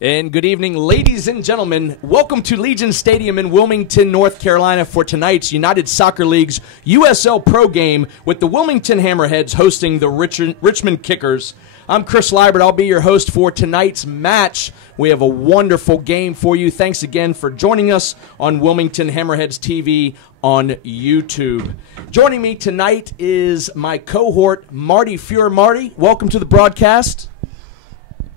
And good evening, ladies and gentlemen. Welcome to Legion Stadium in Wilmington, North Carolina for tonight's United Soccer League's USL Pro game with the Wilmington Hammerheads hosting the Richmond Kickers. I'm Chris Liebert. I'll be your host for tonight's match. We have a wonderful game for you. Thanks again for joining us on Wilmington Hammerheads TV on YouTube. Joining me tonight is my cohort, Marty Fuhrer. Marty, welcome to the broadcast.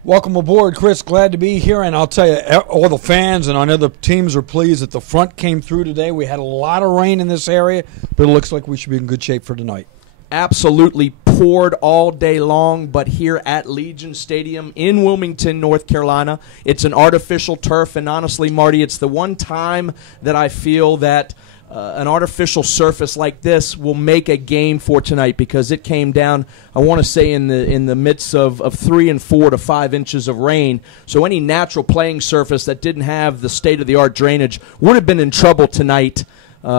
Welcome aboard, Chris. Glad to be here, and I'll tell you, all the fans and I know the teams are pleased that the front came through today. We had a lot of rain in this area, but it looks like we should be in good shape for tonight. Absolutely poured all day long, but here at Legion Stadium in Wilmington, North Carolina, it's an artificial turf, and honestly, Marty, it's the one time that I feel that an artificial surface like this will make a game for tonight, because it came down, I want to say, in the midst of 3 and 4 to 5 inches of rain. So any natural playing surface that didn't have the state-of-the-art drainage would have been in trouble tonight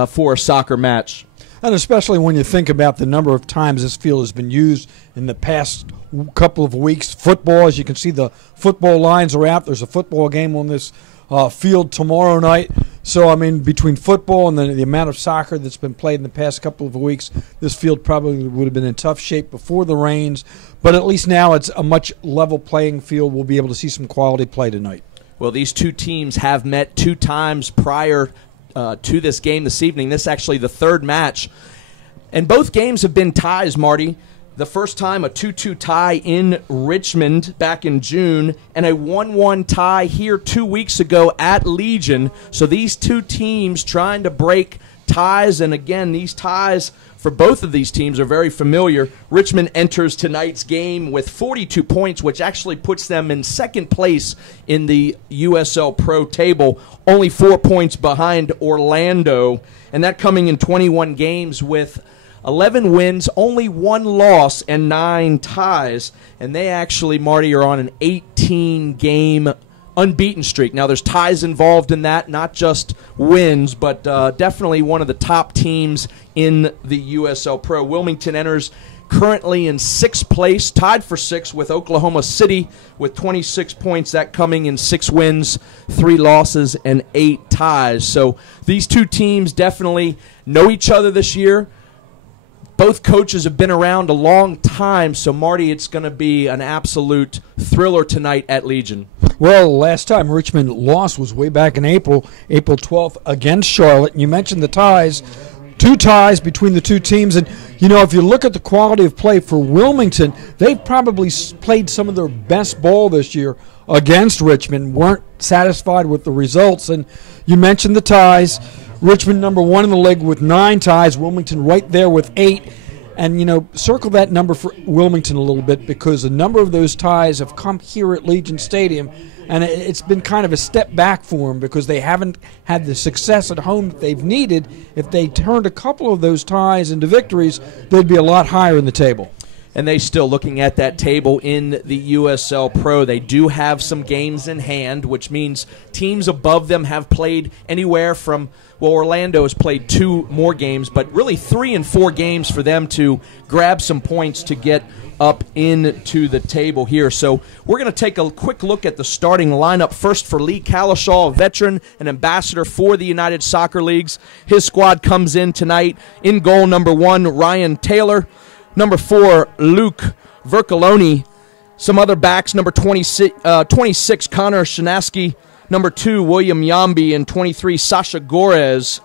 for a soccer match. And especially when you think about the number of times this field has been used in the past couple of weeks. Football, as you can see, the football lines are out. There's a football game on this field tomorrow night. So, I mean, between football and the amount of soccer that's been played in the past couple of weeks, this field probably would have been in tough shape before the rains. But at least now it's a much level playing field. We'll be able to see some quality play tonight. Well, these two teams have met 2 times prior to this game this evening. This is actually the third match. And both games have been ties, Marty. The first time a 2-2 tie in Richmond back in June, and a 1-1 tie here 2 weeks ago at Legion. So these two teams trying to break ties, and again, these ties for both of these teams are very familiar. Richmond enters tonight's game with 42 points, which actually puts them in second place in the USL Pro table, only 4 points behind Orlando, and that coming in 21 games with 11 wins, only 1 loss, and 9 ties. And they actually, Marty, are on an 18-game unbeaten streak. Now, there's ties involved in that, not just wins, but definitely one of the top teams in the USL Pro. Wilmington enters currently in 6th place, tied for 6th with Oklahoma City with 26 points. That coming in 6 wins, 3 losses, and 8 ties. So these two teams definitely know each other this year. Both coaches have been around a long time, so, Marty, it's going to be an absolute thriller tonight at Legion. Well, last time Richmond lost was way back in April 12th against Charlotte. And you mentioned the ties, 2 ties between the two teams. And, you know, if you look at the quality of play for Wilmington, they've probably played some of their best ball this year against Richmond, weren't satisfied with the results. And you mentioned the ties. Richmond number 1 in the league with 9 ties. Wilmington right there with 8. And, you know, circle that number for Wilmington a little bit, because a number of those ties have come here at Legion Stadium, and it's been kind of a step back for them because they haven't had the success at home that they've needed. If they turned a couple of those ties into victories, they'd be a lot higher in the table. And they still looking at that table in the USL Pro. They do have some games in hand, which means teams above them have played anywhere from, well, Orlando has played 2 more games, but really 3 and 4 games for them to grab some points to get up into the table here. So we're going to take a quick look at the starting lineup. First for Lee Calishaw, a veteran and ambassador for the United Soccer Leagues. His squad comes in tonight. In goal, number 1, Ryan Taylor. Number 4, Luke Vercoloni. Some other backs, number 26 Connor Shinaski. Number 2, William Yambi. And 23, Sasha Gorez.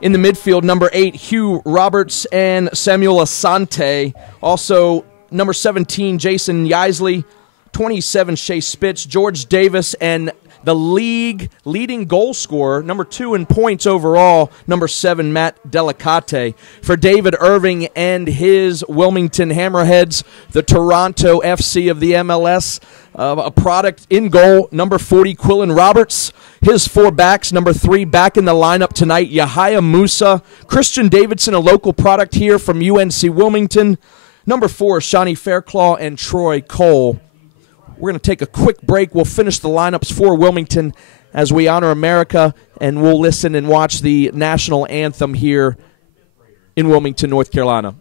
In the midfield, number 8, Hugh Roberts and Samuel Asante. Also, number 17, Jason Yisley. 27, Shea Spitz. George Davis, and the league leading goal scorer, number 2 in points overall, number 7, Matt Delicate. For David Irving and his Wilmington Hammerheads, the Toronto FC of the MLS, a product in goal, number 40, Quillen Roberts. His 4 backs, number 3, back in the lineup tonight, Yahaya Musa. Christian Davidson, a local product here from UNC Wilmington. Number 4, Shawnee Fairclaw and Troy Cole. We're going to take a quick break. We'll finish the lineups for Wilmington as we honor America, and we'll listen and watch the national anthem here in Wilmington, North Carolina.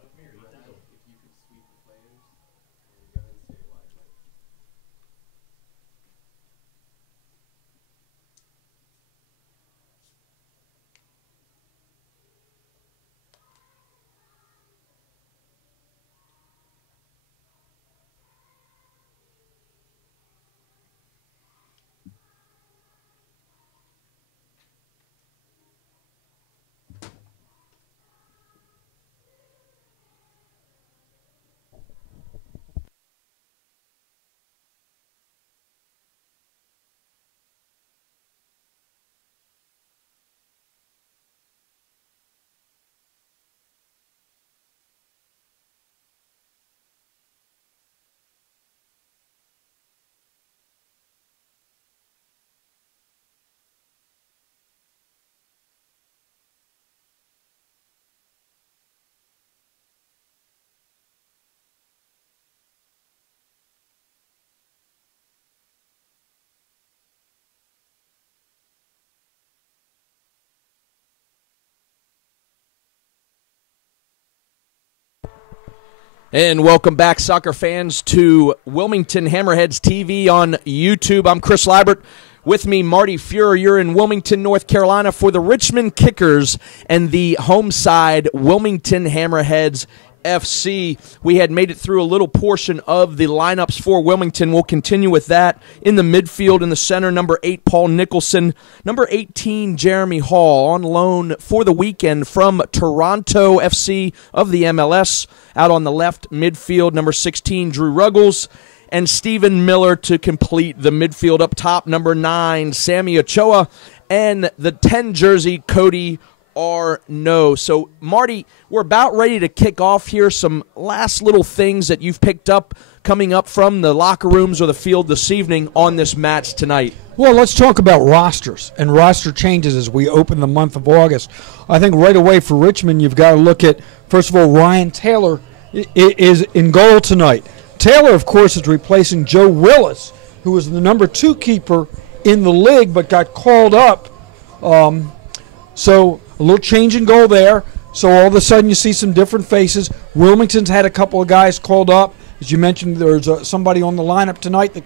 And welcome back, soccer fans, to Wilmington Hammerheads TV on YouTube. I'm Chris Liebert. With me, Marty Fuhrer. You're in Wilmington, North Carolina for the Richmond Kickers and the home side, Wilmington Hammerheads FC. We had made it through a little portion of the lineups for Wilmington. We'll continue with that. In the midfield, in the center, number 8, Paul Nicholson. Number 18, Jeremy Hall, on loan for the weekend from Toronto FC of the MLS. Out on the left midfield, number 16, Drew Ruggles. And Stephen Miller to complete the midfield. Up top, number 9, Sammy Ochoa. And the 10 jersey, Cody Arno. So, Marty, we're about ready to kick off here. Some last little things that you've picked up coming up from the locker rooms or the field this evening on this match tonight. Well, let's talk about rosters and roster changes as we open the month of August. I think right away for Richmond, you've got to look at, first of all, Ryan Taylor is in goal tonight. Taylor, of course, is replacing Joe Willis, who was the number 2 keeper in the league but got called up. So a little change in goal there. So all of a sudden you see some different faces. Wilmington's had a couple of guys called up. As you mentioned, there's somebody on the lineup tonight that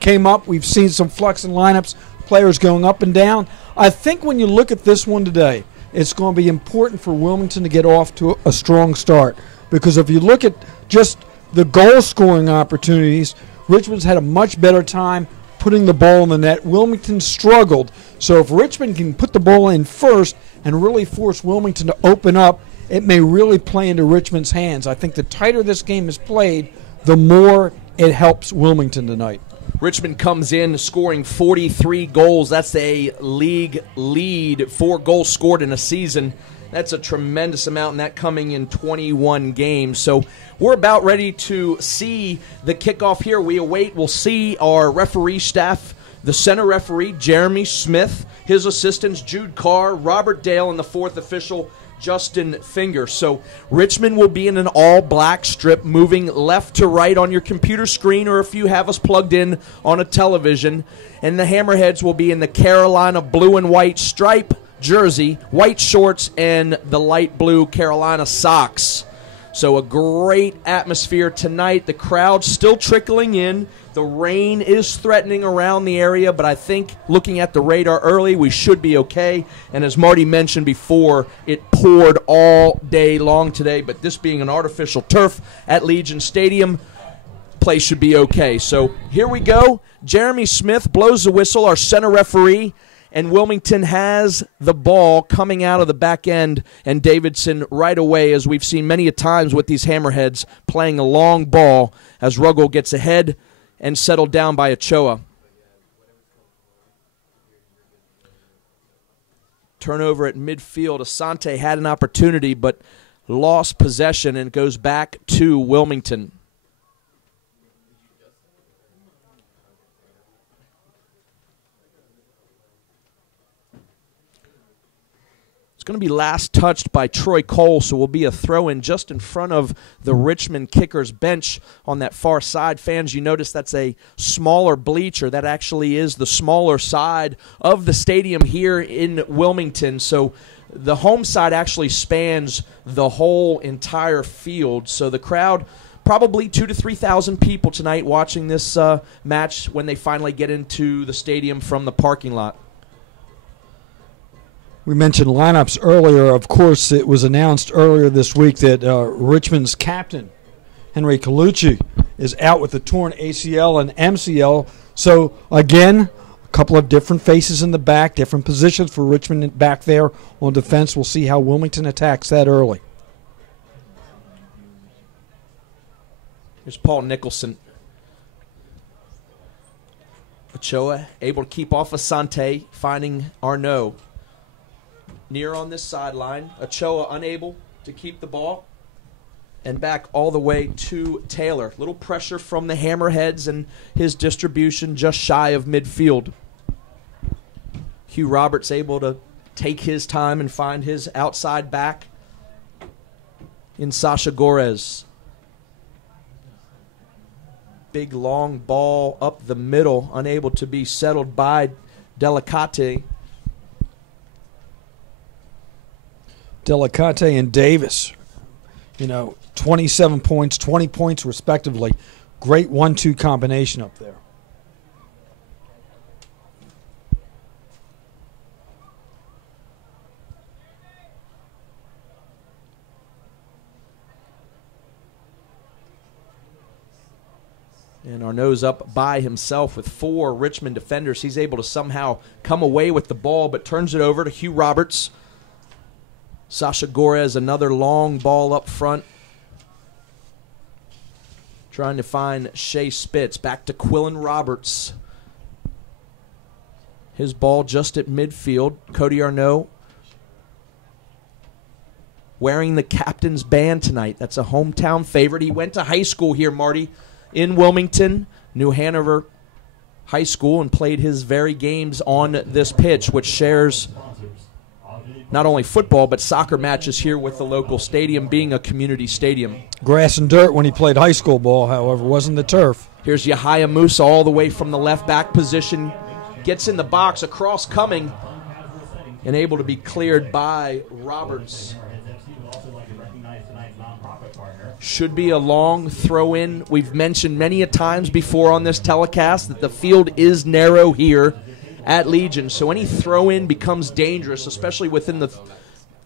came up. We've seen some flux in lineups, players going up and down. I think when you look at this one today, it's going to be important for Wilmington to get off to a strong start. Because if you look at just the goal-scoring opportunities, Richmond's had a much better time putting the ball in the net. Wilmington struggled. So if Richmond can put the ball in first and really force Wilmington to open up, it may really play into Richmond's hands. I think the tighter this game is played, the more it helps Wilmington tonight. Richmond comes in scoring 43 goals. That's a league lead, 4 goals scored in a season. That's a tremendous amount, and that coming in 21 games. So we're about ready to see the kickoff here. We'll see our referee staff, the center referee, Jeremy Smith, his assistants, Jude Carr, Robert Dale, and the 4th official, Justin Finger. So Richmond will be in an all-black strip, moving left to right on your computer screen, or if you have us plugged in on a television. And the Hammerheads will be in the Carolina blue and white stripe jersey, white shorts, and the light blue Carolina socks. So a great atmosphere tonight. The crowd still trickling in. The rain is threatening around the area, but I think looking at the radar early, we should be okay. And as Marty mentioned before, it poured all day long today, but this being an artificial turf at Legion Stadium, play should be okay. So here we go. Jeremy Smith blows the whistle, our center referee. And Wilmington has the ball coming out of the back end, and Davidson right away, as we've seen many a times with these Hammerheads, playing a long ball as Ruggles gets ahead and settled down by Ochoa. Turnover at midfield. Asante had an opportunity but lost possession, and goes back to Wilmington. It's going to be last touched by Troy Cole, so will be a throw-in just in front of the Richmond Kickers bench on that far side. Fans, you notice that's a smaller bleacher. That actually is the smaller side of the stadium here in Wilmington. So the home side actually spans the whole entire field. So the crowd, probably 2,000 to 3,000 people tonight watching this match when they finally get into the stadium from the parking lot. We mentioned lineups earlier. Of course, it was announced earlier this week that Richmond's captain, Henry Colucci, is out with a torn ACL and MCL. So, again, a couple of different faces in the back, different positions for Richmond back there on defense. We'll see how Wilmington attacks that early. Here's Paul Nicholson. Ochoa able to keep off Asante, finding Arno. Near on this sideline, Ochoa unable to keep the ball, and back all the way to Taylor. Little pressure from the Hammerheads, and his distribution just shy of midfield. Hugh Roberts able to take his time and find his outside back in Sasha Gorez. Big long ball up the middle, unable to be settled by Delicate. Delicate and Davis 27 points, 20 points respectively. Great 1-2 combination up there. And Arnaud's up by himself with 4 Richmond defenders. He's able to somehow come away with the ball, but turns it over to Hugh Roberts. Sasha Gorez, another long ball up front. Trying to find Shea Spitz. Back to Quillen Roberts. His ball just at midfield. Cody Arnaud wearing the captain's band tonight. That's a hometown favorite. He went to high school here, Marty, in Wilmington, New Hanover High School, and played his very games on this pitch, which shares not only football but soccer matches here with the local stadium, being a community stadium. Grass and dirt when he played high school ball, however, wasn't the turf. Here's Yahya Musa all the way from the left back position. Gets in the box, across coming, and able to be cleared by Roberts. Should be a long throw-in. We've mentioned many a times before on this telecast that the field is narrow here at Legion, so any throw-in becomes dangerous, especially within the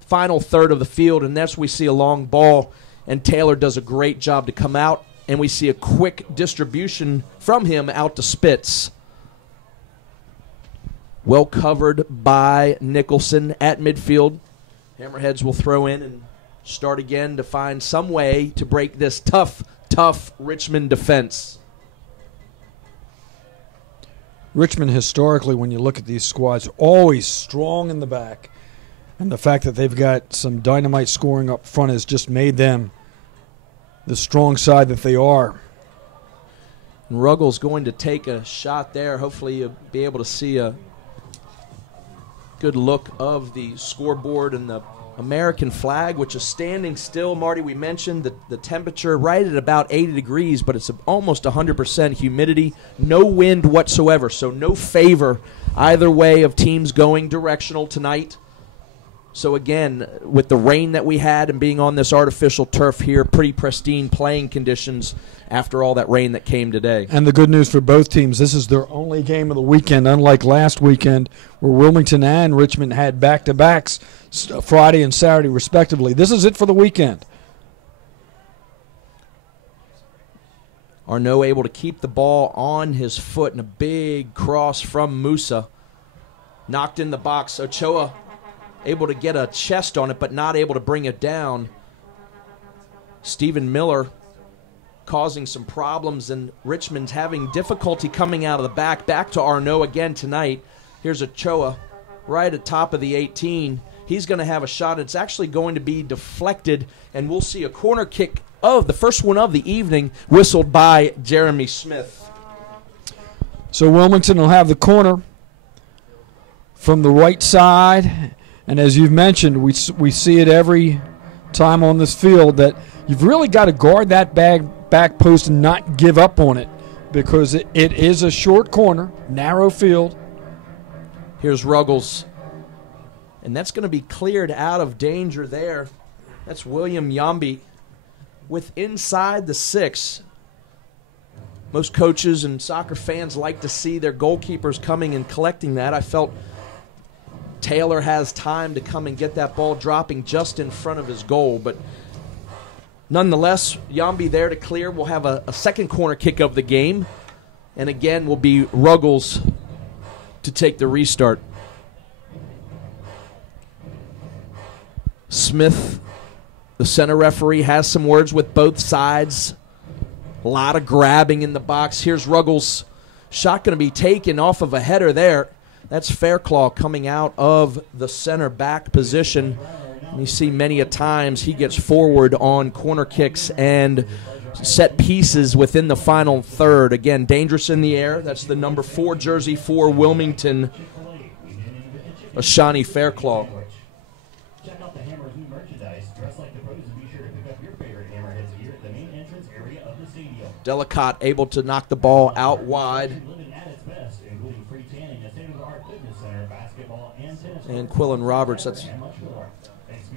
final third of the field, and that's where we see a long ball, and Taylor does a great job to come out, and we see a quick distribution from him out to Spitz. Well covered by Nicholson at midfield. Hammerheads will throw in and start again to find some way to break this tough Richmond defense. Richmond historically, when you look at these squads, always strong in the back. And the fact that they've got some dynamite scoring up front has just made them the strong side that they are. And Ruggles going to take a shot there. Hopefully you'll be able to see a good look of the scoreboard and the American flag, which is standing still. Marty, we mentioned the temperature right at about 80 degrees, but it's almost 100% humidity. No wind whatsoever, so no favor either way of teams going directional tonight. So again, with the rain that we had and being on this artificial turf here, pretty pristine playing conditions after all that rain that came today. And the good news for both teams, this is their only game of the weekend, unlike last weekend where Wilmington and Richmond had back-to-backs Friday and Saturday respectively. This is it for the weekend. Arnaud able to keep the ball on his foot, and a big cross from Musa. Knocked in the box. Ochoa able to get a chest on it, but not able to bring it down. Stephen Miller causing some problems, and Richmond's having difficulty coming out of the back. Back to Arnaud again tonight. Here's Ochoa right at top of the 18. He's going to have a shot. It's actually going to be deflected, and we'll see a corner kick of the first one of the evening whistled by Jeremy Smith. So Wilmington will have the corner from the right side. And as you've mentioned, we see it every time on this field that you've really got to guard that back post and not give up on it, because it is a short corner, narrow field. Here's Ruggles, and that's going to be cleared out of danger there. That's William Yambi with inside the 6. Most coaches and soccer fans like to see their goalkeepers coming and collecting that. I felt Taylor has time to come and get that ball dropping just in front of his goal, but nonetheless, Yambi there to clear. We'll have a second corner kick of the game, and again will be Ruggles to take the restart. Smith, the center referee, has some words with both sides. A lot of grabbing in the box. Here's Ruggles. Shot going to be taken off of a header there. That's Fairclaw coming out of the center back position. You see many a times he gets forward on corner kicks and set pieces within the final third. Again, dangerous in the air. That's the number 4 jersey for Wilmington, Ashani Fairclaw. Check out the Hammers new merchandise. Dress like the pros and be sure to pick up your favorite Hammerheads gear at the main entrance area of the stadium. Delicott able to knock the ball out wide. And Quillen Roberts, that's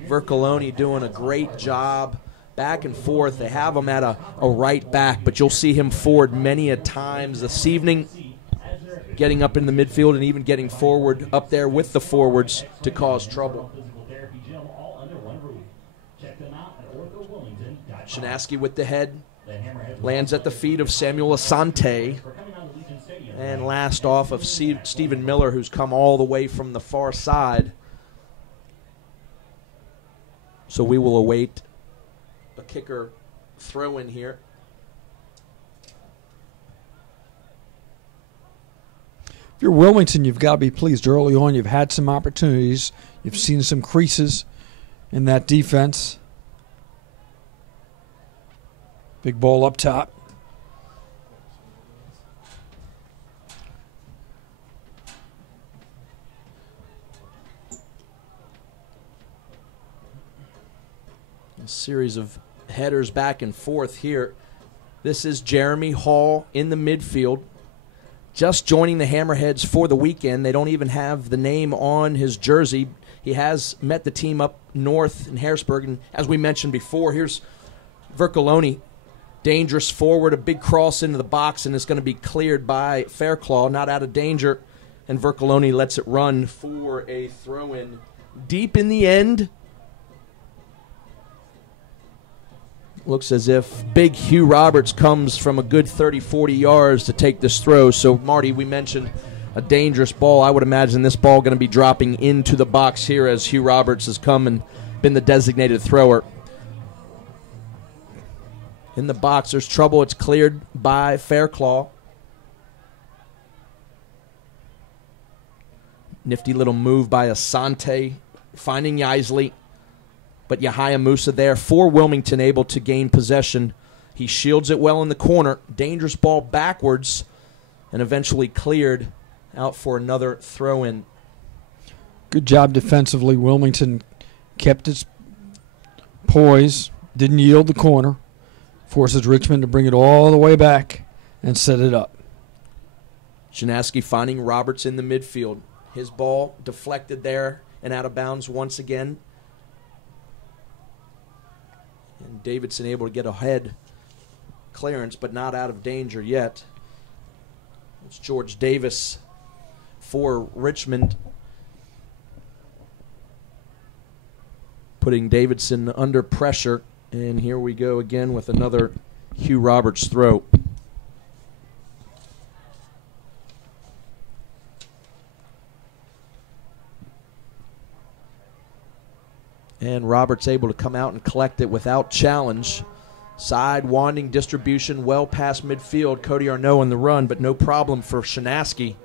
Vercoloni doing a great job back and forth. They have him at a right back, but you'll see him forward many a times this evening, getting up in the midfield and even getting forward up there with the forwards to cause trouble. Shanaski with the head, lands at the feet of Samuel Asante, and last off of Stephen Miller, who's come all the way from the far side. So we will await a kicker throw in here. If you're Wilmington, you've got to be pleased. Early on, you've had some opportunities. You've seen some creases in that defense. Big ball up top. A series of headers back and forth here. This is Jeremy Hall in the midfield, just joining the Hammerheads for the weekend. They don't even have the name on his jersey. He has met the team up north in Harrisburg, and as we mentioned before, here's Vercoloni. Dangerous forward, a big cross into the box, and it's going to be cleared by Fairclaw, not out of danger, and Vercoloni lets it run for a throw-in. Deep in the end, looks as if big Hugh Roberts comes from a good 30-40 yards to take this throw. So, Marty, we mentioned a dangerous ball. I would imagine this ball going to be dropping into the box here as Hugh Roberts has come and been the designated thrower. In the box, there's trouble. It's cleared by Fairclaw. Nifty little move by Asante, finding Yisley. But Yahya Musa there for Wilmington, able to gain possession. He shields it well in the corner. Dangerous ball backwards and eventually cleared out for another throw-in. Good job defensively. Wilmington kept its poise, didn't yield the corner, forces Richmond to bring it all the way back and set it up. Shanaski finding Roberts in the midfield. His ball deflected there and out of bounds once again. And Davidson able to get a head clearance, but not out of danger yet. It's George Davis for Richmond, putting Davidson under pressure. And here we go again with another Hugh Roberts throw. And Roberts able to come out and collect it without challenge. Side winding distribution well past midfield. Cody Arnaud in the run, but no problem for Shanaski.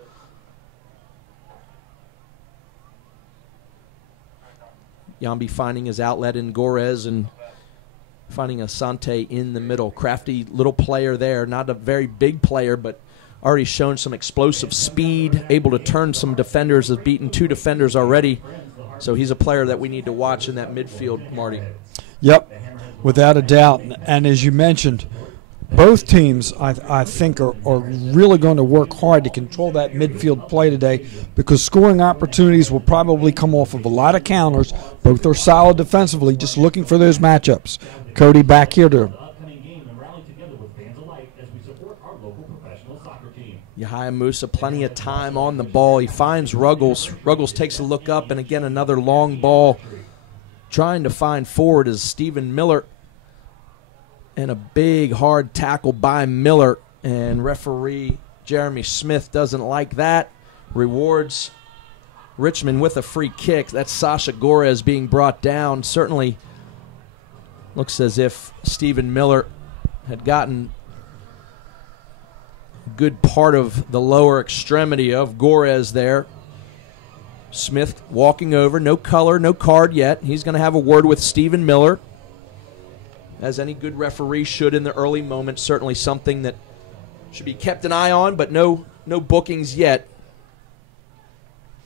Yambi finding his outlet in Gorez and finding Asante in the middle. Crafty little player there. Not a very big player, but already shown some explosive speed. Able to turn some defenders. Has beaten 2 defenders already. So he's a player that we need to watch in that midfield, Marty. Yep, without a doubt. And as you mentioned, both teams, I think, are really going to work hard to control that midfield play today, because scoring opportunities will probably come off of a lot of counters. Both are solid defensively, just looking for those matchups. Cody, back here to Yahya Musa, plenty of time on the ball. He finds Ruggles. Ruggles takes a look up, and again another long ball. Trying to find forward is Stephen Miller. And a big hard tackle by Miller. And referee Jeremy Smith doesn't like that. Rewards Richmond with a free kick. That's Sasha Gorez being brought down. Certainly looks as if Stephen Miller had gotten good part of the lower extremity of Gorez there. Smith walking over, no color, no card yet. He's going to have a word with Stephen Miller, as any good referee should in the early moments. Certainly something that should be kept an eye on, but no bookings yet.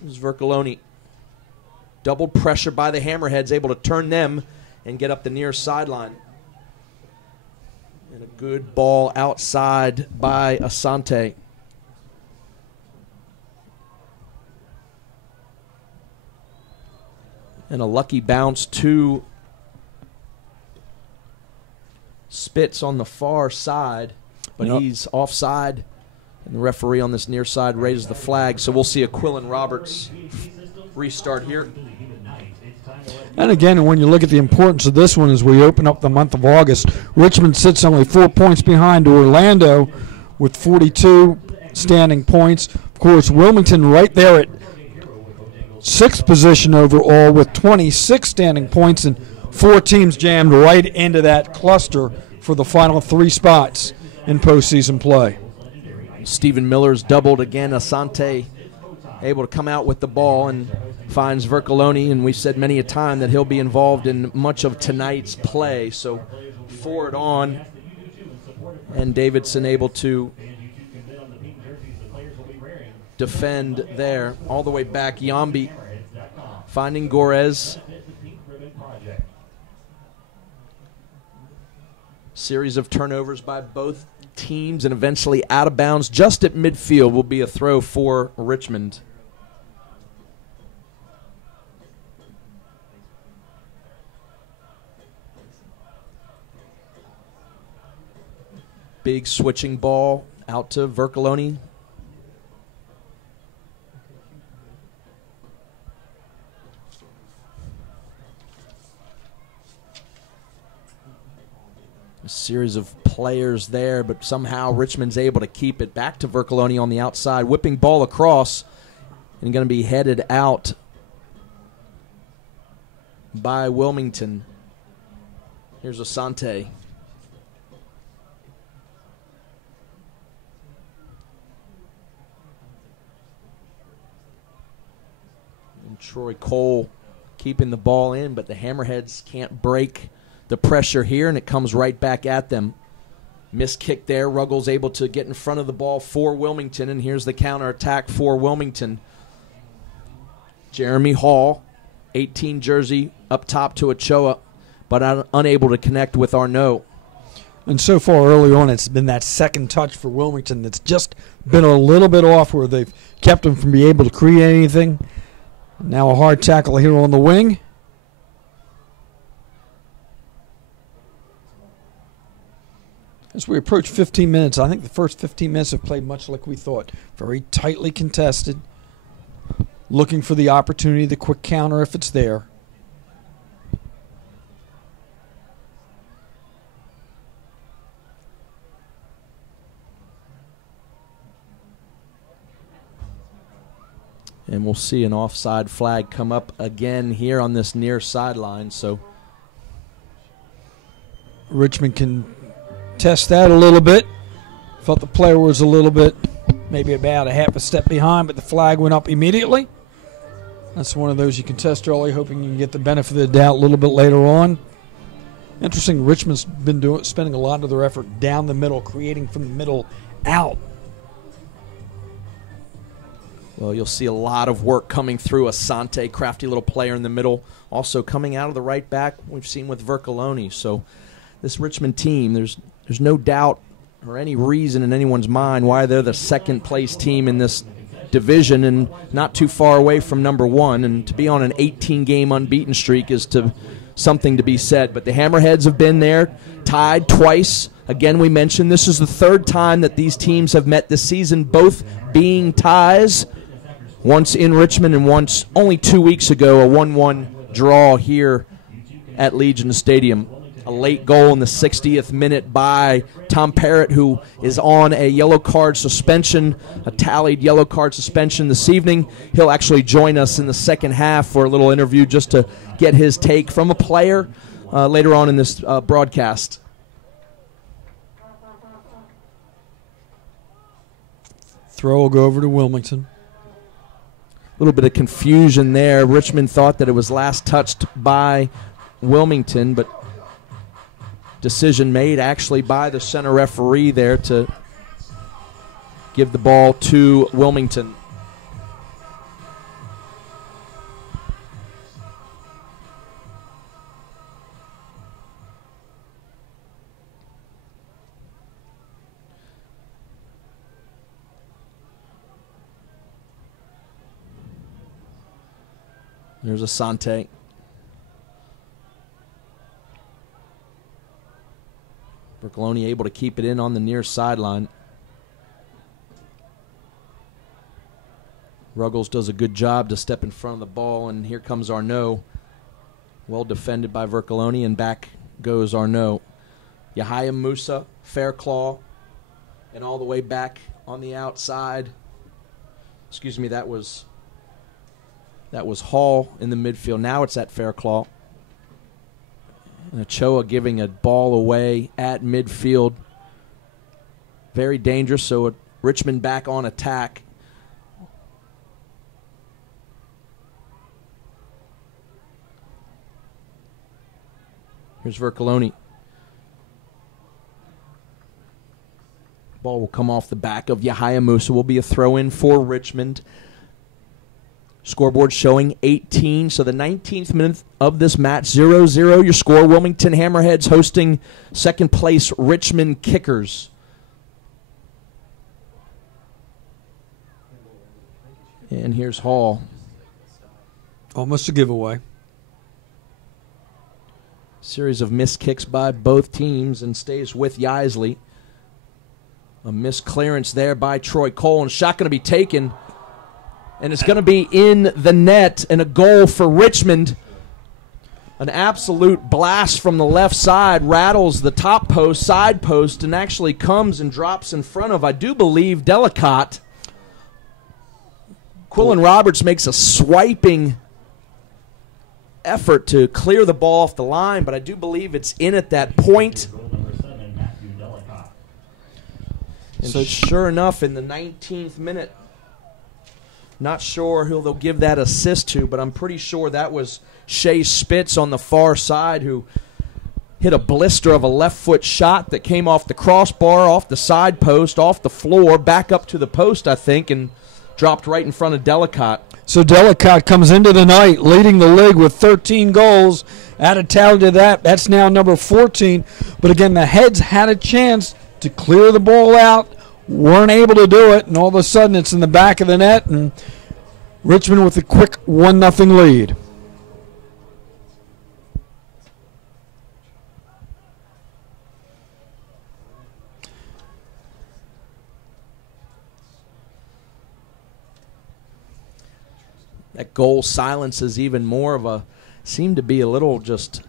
This is Vercoloni. Double pressure by the Hammerheads, able to turn them and get up the near sideline. And a good ball outside by Asante. And a lucky bounce to Spitz on the far side, but he's offside, and the referee on this near side raises the flag, so we'll see a Quillen Roberts restart here. And again, when you look at the importance of this one as we open up the month of August, Richmond sits only 4 points behind Orlando with 42 standing points. Of course, Wilmington right there at 6th position overall with 26 standing points, and 4 teams jammed right into that cluster for the final 3 spots in postseason play. Stephen Miller's doubled again. Asante able to come out with the ball and finds Vercoloni, and we've said many a time that he'll be involved in much of tonight's play. So forward on, and Davidson able to defend there. All the way back, Yambi finding Gorez. Series of turnovers by both teams, and eventually out of bounds just at midfield will be a throw for Richmond. Big switching ball out to Vercoloni. A series of players there, but somehow Richmond's able to keep it back to Vercoloni on the outside. Whipping ball across and going to be headed out by Wilmington. Here's Asante. And Troy Cole keeping the ball in, but the Hammerheads can't break the pressure here, and it comes right back at them. Missed kick there. Ruggles able to get in front of the ball for Wilmington, and here's the counterattack for Wilmington. Jeremy Hall, 18 jersey, up top to Ochoa, but unable to connect with Arnaud. And so far early on, it's been that second touch for Wilmington that's just been a little bit off, where they've kept them from being able to create anything. Now a hard tackle here on the wing. As we approach 15 minutes, I think the first 15 minutes have played much like we thought. Very tightly contested, looking for the opportunity, the quick counter if it's there. And we'll see an offside flag come up again here on this near sideline. So Richmond can test that a little bit. Felt the player was a little bit, maybe about a half a step behind, but the flag went up immediately. That's one of those you can test early, hoping you can get the benefit of the doubt a little bit later on. Interesting, Richmond's been spending a lot of their effort down the middle, creating from the middle out. Well, you'll see a lot of work coming through. Asante, crafty little player in the middle. Also coming out of the right back, we've seen with Vercoloni. So this Richmond team, there's no doubt or any reason in anyone's mind why they're the second-place team in this division and not too far away from number 1. And to be on an 18-game unbeaten streak is something to be said. But the Hammerheads have been there, tied twice. Again, we mentioned this is the 3rd time that these teams have met this season, both being ties. Once in Richmond and once only 2 weeks ago, a 1-1 draw here at Legion Stadium. A late goal in the 60th minute by Tom Parrott, who is on a yellow card suspension, a tallied yellow card suspension this evening. He'll actually join us in the second half for a little interview just to get his take from a player later on in this broadcast. Throw will go over to Wilmington. A little bit of confusion there. Richmond thought that it was last touched by Wilmington, but decision made actually by the center referee there to give the ball to Wilmington. There's Asante. Bercoloni able to keep it in on the near sideline. Ruggles does a good job to step in front of the ball, and here comes Arnaud. Well defended by Vercoloni, and back goes Arnaud. Yahya Musa, fair claw, and all the way back on the outside. Excuse me, that was Hall in the midfield. Now it's at fair claw. And Ochoa giving a ball away at midfield. Very dangerous, so Richmond back on attack. Here's Vercoloni. Ball will come off the back of Yahya Musa. Will be a throw-in for Richmond. Scoreboard showing 18. So the 19th minute of this match, 0-0. Your score, Wilmington Hammerheads hosting second place Richmond Kickers. And here's Hall. Almost a giveaway. Series of missed kicks by both teams, and stays with Yisley. A missed clearance there by Troy Cole, and a shot going to be taken. And it's going to be in the net, and a goal for Richmond. An absolute blast from the left side, rattles the top post, side post, and actually comes and drops in front of, I do believe, Delicott. Quillen Roberts makes a swiping effort to clear the ball off the line, but I do believe it's in at that point. And so sure enough, in the 19th minute, not sure who they'll give that assist to, but I'm pretty sure that was Shea Spitz on the far side, who hit a blister of a left foot shot that came off the crossbar, off the side post, off the floor, back up to the post, I think, and dropped right in front of Delicott. So Delicott comes into the night leading the league with 13 goals. Add a tally to that, that's now number 14. But again, the Heads had a chance to clear the ball out, weren't able to do it, and all of a sudden it's in the back of the net, and Richmond with a quick 1-0 lead. That goal silences even more of a, seemed to be a little just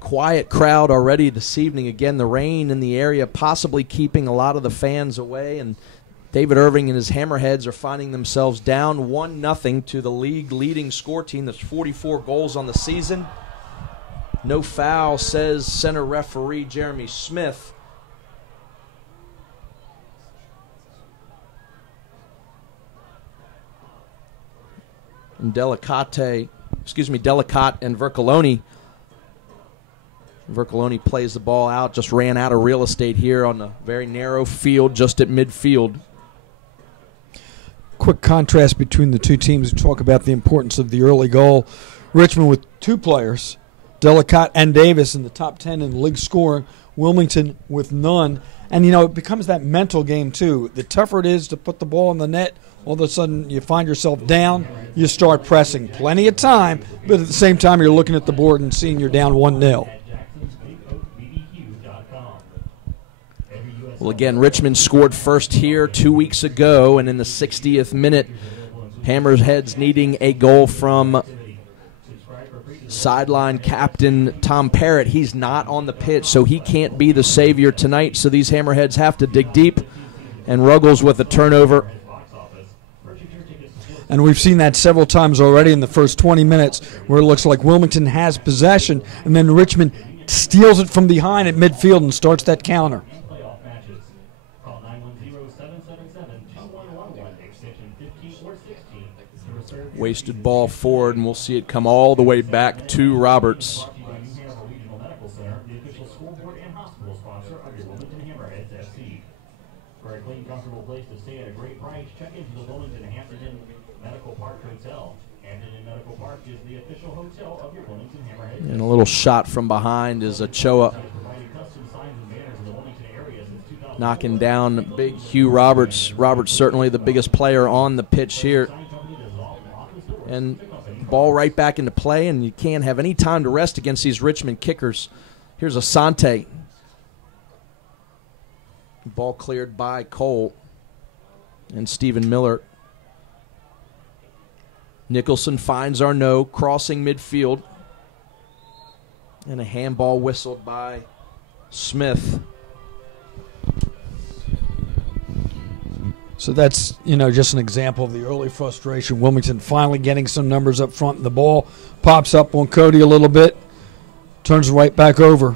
quiet crowd already this evening. Again, the rain in the area possibly keeping a lot of the fans away, and David Irving and his Hammerheads are finding themselves down 1-0 to the league leading score team. That's 44 goals on the season. No foul, says center referee Jeremy Smith. And Delicott and Vercoloni. Vercoloni plays the ball out, just ran out of real estate here on a very narrow field just at midfield. Quick contrast between the two teams. We talk about the importance of the early goal. Richmond with two players, Delicott and Davis, in the top 10 in the league scoring. Wilmington with none. And, you know, it becomes that mental game, too. The tougher it is to put the ball in the net, all of a sudden you find yourself down, you start pressing. Plenty of time, but at the same time you're looking at the board and seeing you're down 1-0. Well, again, Richmond scored first here 2 weeks ago, and in the 60th minute, Hammerheads needing a goal from sideline captain Tom Parrott. He's not on the pitch, so he can't be the savior tonight, so these Hammerheads have to dig deep, and Ruggles with a turnover. And we've seen that several times already in the first 20 minutes, where it looks like Wilmington has possession, and then Richmond steals it from behind at midfield and starts that counter. Wasted ball forward, and we'll see it come all the way back to Roberts. For a clean, comfortable place to stay at a great price, check into the Wilmington Hammerheads Medical Park Hotel. Hampton Medical Park is the official hotel of your Wilmington Hammerheads. And a little shot from behind is Ochoa knocking down big Hugh Roberts. Roberts certainly the biggest player on the pitch here. And ball right back into play, and you can't have any time to rest against these Richmond kickers. Here's Asante. Ball cleared by Cole and Stephen Miller. Nicholson finds Arnaud crossing midfield. And a handball whistled by Smith. So that's, just an example of the early frustration. Wilmington finally getting some numbers up front. And the ball pops up on Cody a little bit. Turns right back over.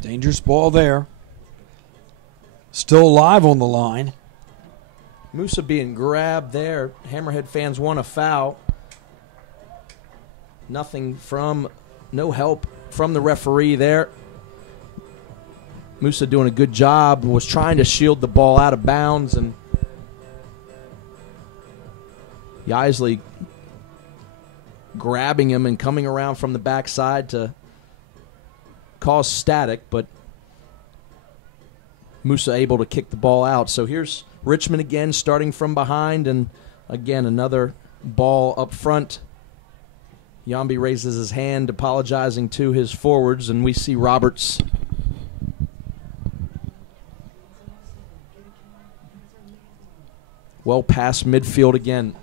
Dangerous ball there. Still alive on the line. Musa being grabbed there. Hammerhead fans want a foul. No help from the referee there. Musa doing a good job. Was trying to shield the ball out of bounds, and Yaisley grabbing him and coming around from the backside to cause static, but Musa able to kick the ball out. So here's Richmond again starting from behind, and again another ball up front. Yambi raises his hand apologizing to his forwards, and we see Roberts well past midfield again.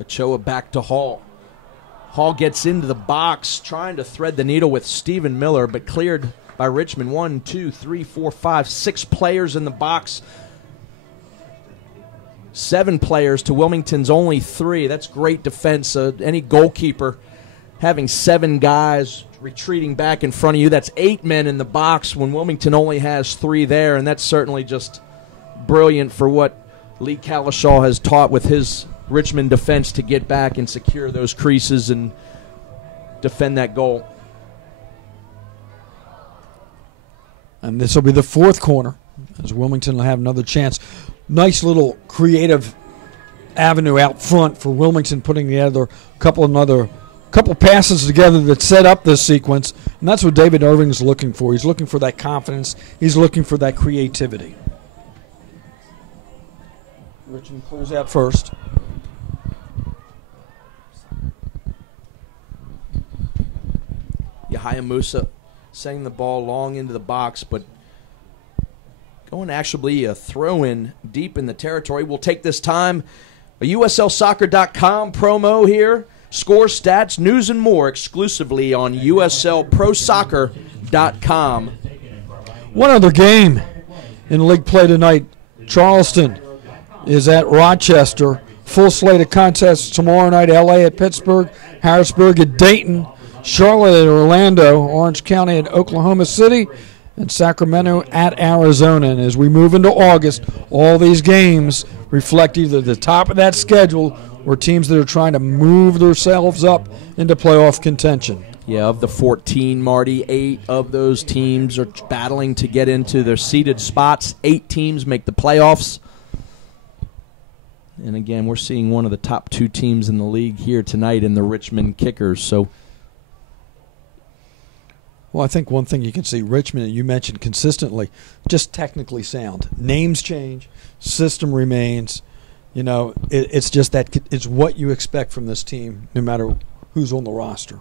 Ochoa back to Hall. Hall gets into the box, trying to thread the needle with Stephen Miller, but cleared by Richmond. 1, 2, 3, 4, 5, 6 players in the box. 7 players to Wilmington's only 3. That's great defense. Any goalkeeper having 7 guys retreating back in front of you, that's 8 men in the box when Wilmington only has 3 there, and that's certainly just brilliant for what Lee Calishaw has taught with his Richmond defense to get back and secure those creases and defend that goal. And this will be the 4th corner, as Wilmington will have another chance. Nice little creative avenue out front for Wilmington, putting together a couple passes together that set up this sequence, and that's what David Irving's looking for. He's looking for that confidence. He's looking for that creativity. Richmond clears out first. Yahya Musa sending the ball long into the box, but going actually a throw-in deep in the territory. We'll take this time. A USLsoccer.com promo here. Score, stats, news, and more exclusively on USLProSoccer.com. One other game in league play tonight. Charleston is at Rochester. Full slate of contests tomorrow night. LA at Pittsburgh, Harrisburg at Dayton, Charlotte at Orlando, Orange County at Oklahoma City, and Sacramento at Arizona. And as we move into August, all these games reflect either the top of that schedule or teams that are trying to move themselves up into playoff contention. Yeah, of the 14, Marty, 8 of those teams are battling to get into their seeded spots. 8 teams make the playoffs. And again, we're seeing one of the top 2 teams in the league here tonight in the Richmond Kickers. So, well, I think one thing you can see, Richmond, you mentioned consistently, just technically sound. Names change, system remains. It's just that it's what you expect from this team, no matter who's on the roster.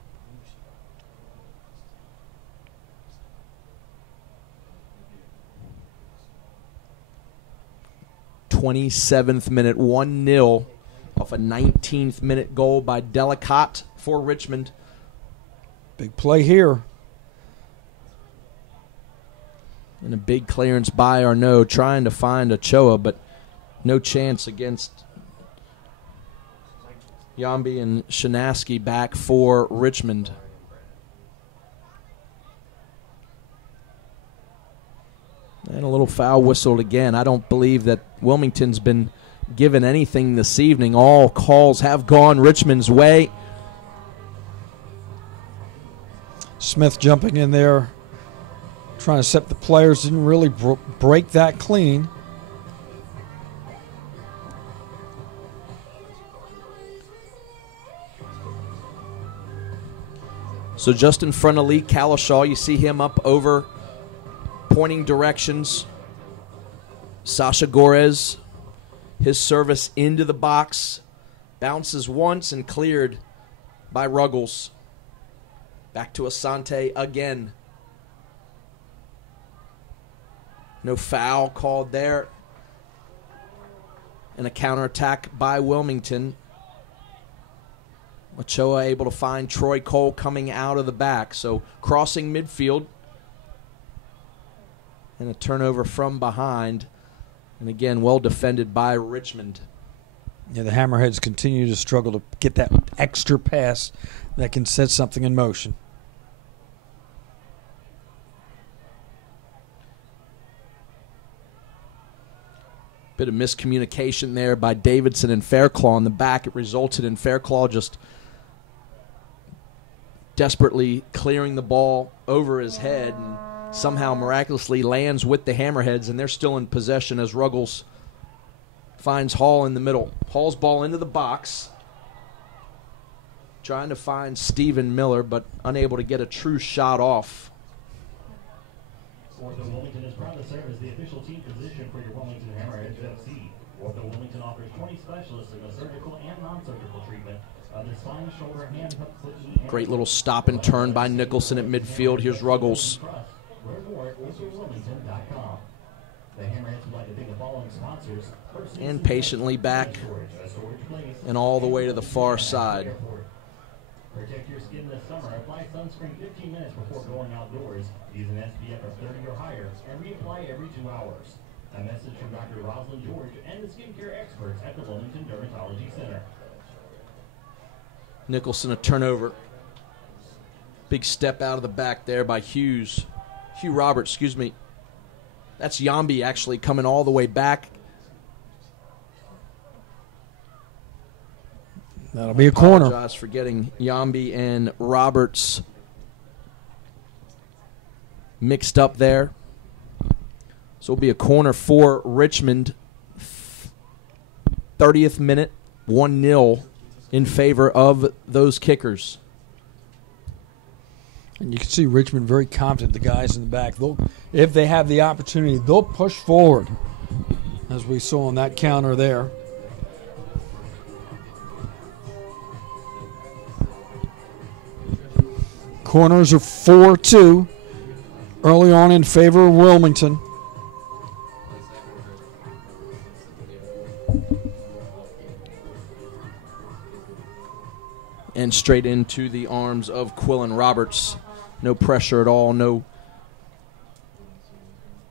"27th minute, 1-0 off a 19th minute goal by Delicott for Richmond. Big play here. And a big clearance by Arnaud, trying to find Ochoa, but no chance against Yambi and Shanaski back for Richmond. And a little foul whistled again. I don't believe that Wilmington's been given anything this evening. All calls have gone Richmond's way. Smith jumping in there, trying to set the players. Didn't really break that clean. So just in front of Lee Kalishaw, you see him up over, pointing directions. Sasha Gorez, his service into the box, bounces once and cleared by Ruggles. Back to Asante again. No foul called there. And a counterattack by Wilmington. Ochoa able to find Troy Cole coming out of the back. So crossing midfield. And a turnover from behind. And again, well defended by Richmond. Yeah, the Hammerheads continue to struggle to get that extra pass that can set something in motion. Bit of miscommunication there by Davidson and Fairclaw in the back. It resulted in Fairclaw just desperately clearing the ball over his head and somehow miraculously lands with the Hammerheads, and they're still in possession as Ruggles finds Hall in the middle. Hall's ball into the box. Trying to find Stephen Miller, but unable to get a true shot off. Ortho Wilmington is proud to serve as the official team physician for your Wilmington Hammerheads FC. Ortho Wilmington offers 20 specialists in the surgical and non-surgical treatment of the spine, shoulder, hand, hip, foot, knee, and Great little stop and turn by Nicholson at midfield. Here's Ruggles. Learn more at orthowilmington.com. The Hammerheads would like to thank the following sponsors. And patiently back and all the way to the far side. Protect your skin this summer. Apply sunscreen 15 minutes before going outdoors. Use an SPF of 30 or higher and reapply every 2 hours. A message from Dr. Rosalind George and the skincare experts at the Wilmington Dermatology Center. Nicholson a turnover. Big step out of the back there by Hugh Roberts, excuse me. That's Yambi actually coming all the way back. That'll be a corner. I apologize for getting Yambi and Roberts mixed up there. So it'll be a corner for Richmond. 30th minute, 1-0 in favor of those kickers. And you can see Richmond very confident, the guys in the back. If they have the opportunity, they'll push forward, as we saw on that counter there. Corners are 4-2 early on in favor of Wilmington. And straight into the arms of Quillen Roberts. No pressure at all, no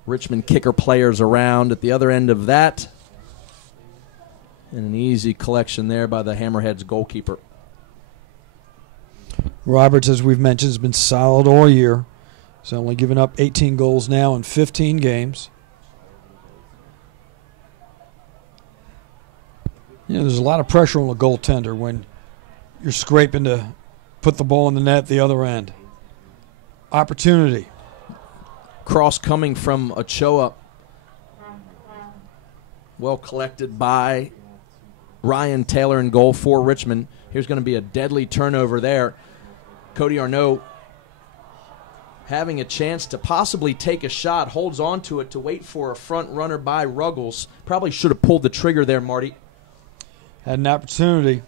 Richmond kicker players around at the other end of that. And an easy collection there by the Hammerheads goalkeeper. Roberts, as we've mentioned, has been solid all year. He's only given up 18 goals now in 15 games. You know, there's a lot of pressure on a goaltender when you're scraping to put the ball in the net at the other end. Opportunity. Cross coming from Ochoa. Well collected by Ryan Taylor in goal for Richmond. Here's going to be a deadly turnover there. Cody Arnaud having a chance to possibly take a shot, holds on to it to wait for a front runner by Ruggles. Probably should have pulled the trigger there, Marty. Had an opportunity.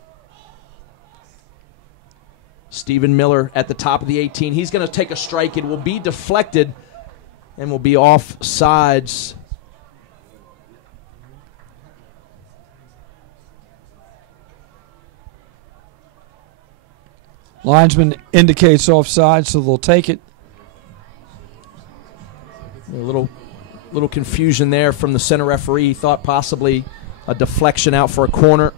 Stephen Miller at the top of the 18. He's going to take a strike. It will be deflected and will be off sides. Linesman indicates offside, so they'll take it. A little confusion there from the center referee. He thought possibly a deflection out for a corner.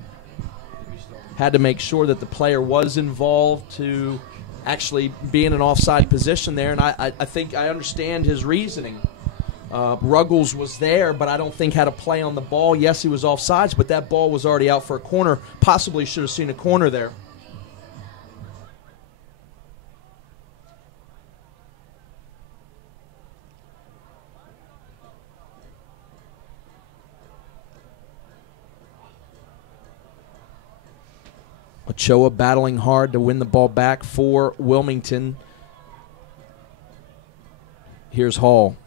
Had to make sure that the player was involved to actually be in an offside position there, and I think I understand his reasoning. Ruggles was there, but I don't think had a play on the ball. Yes, he was offsides, but that ball was already out for a corner. Possibly should have seen a corner there. Ochoa battling hard to win the ball back for Wilmington. Here's Hall.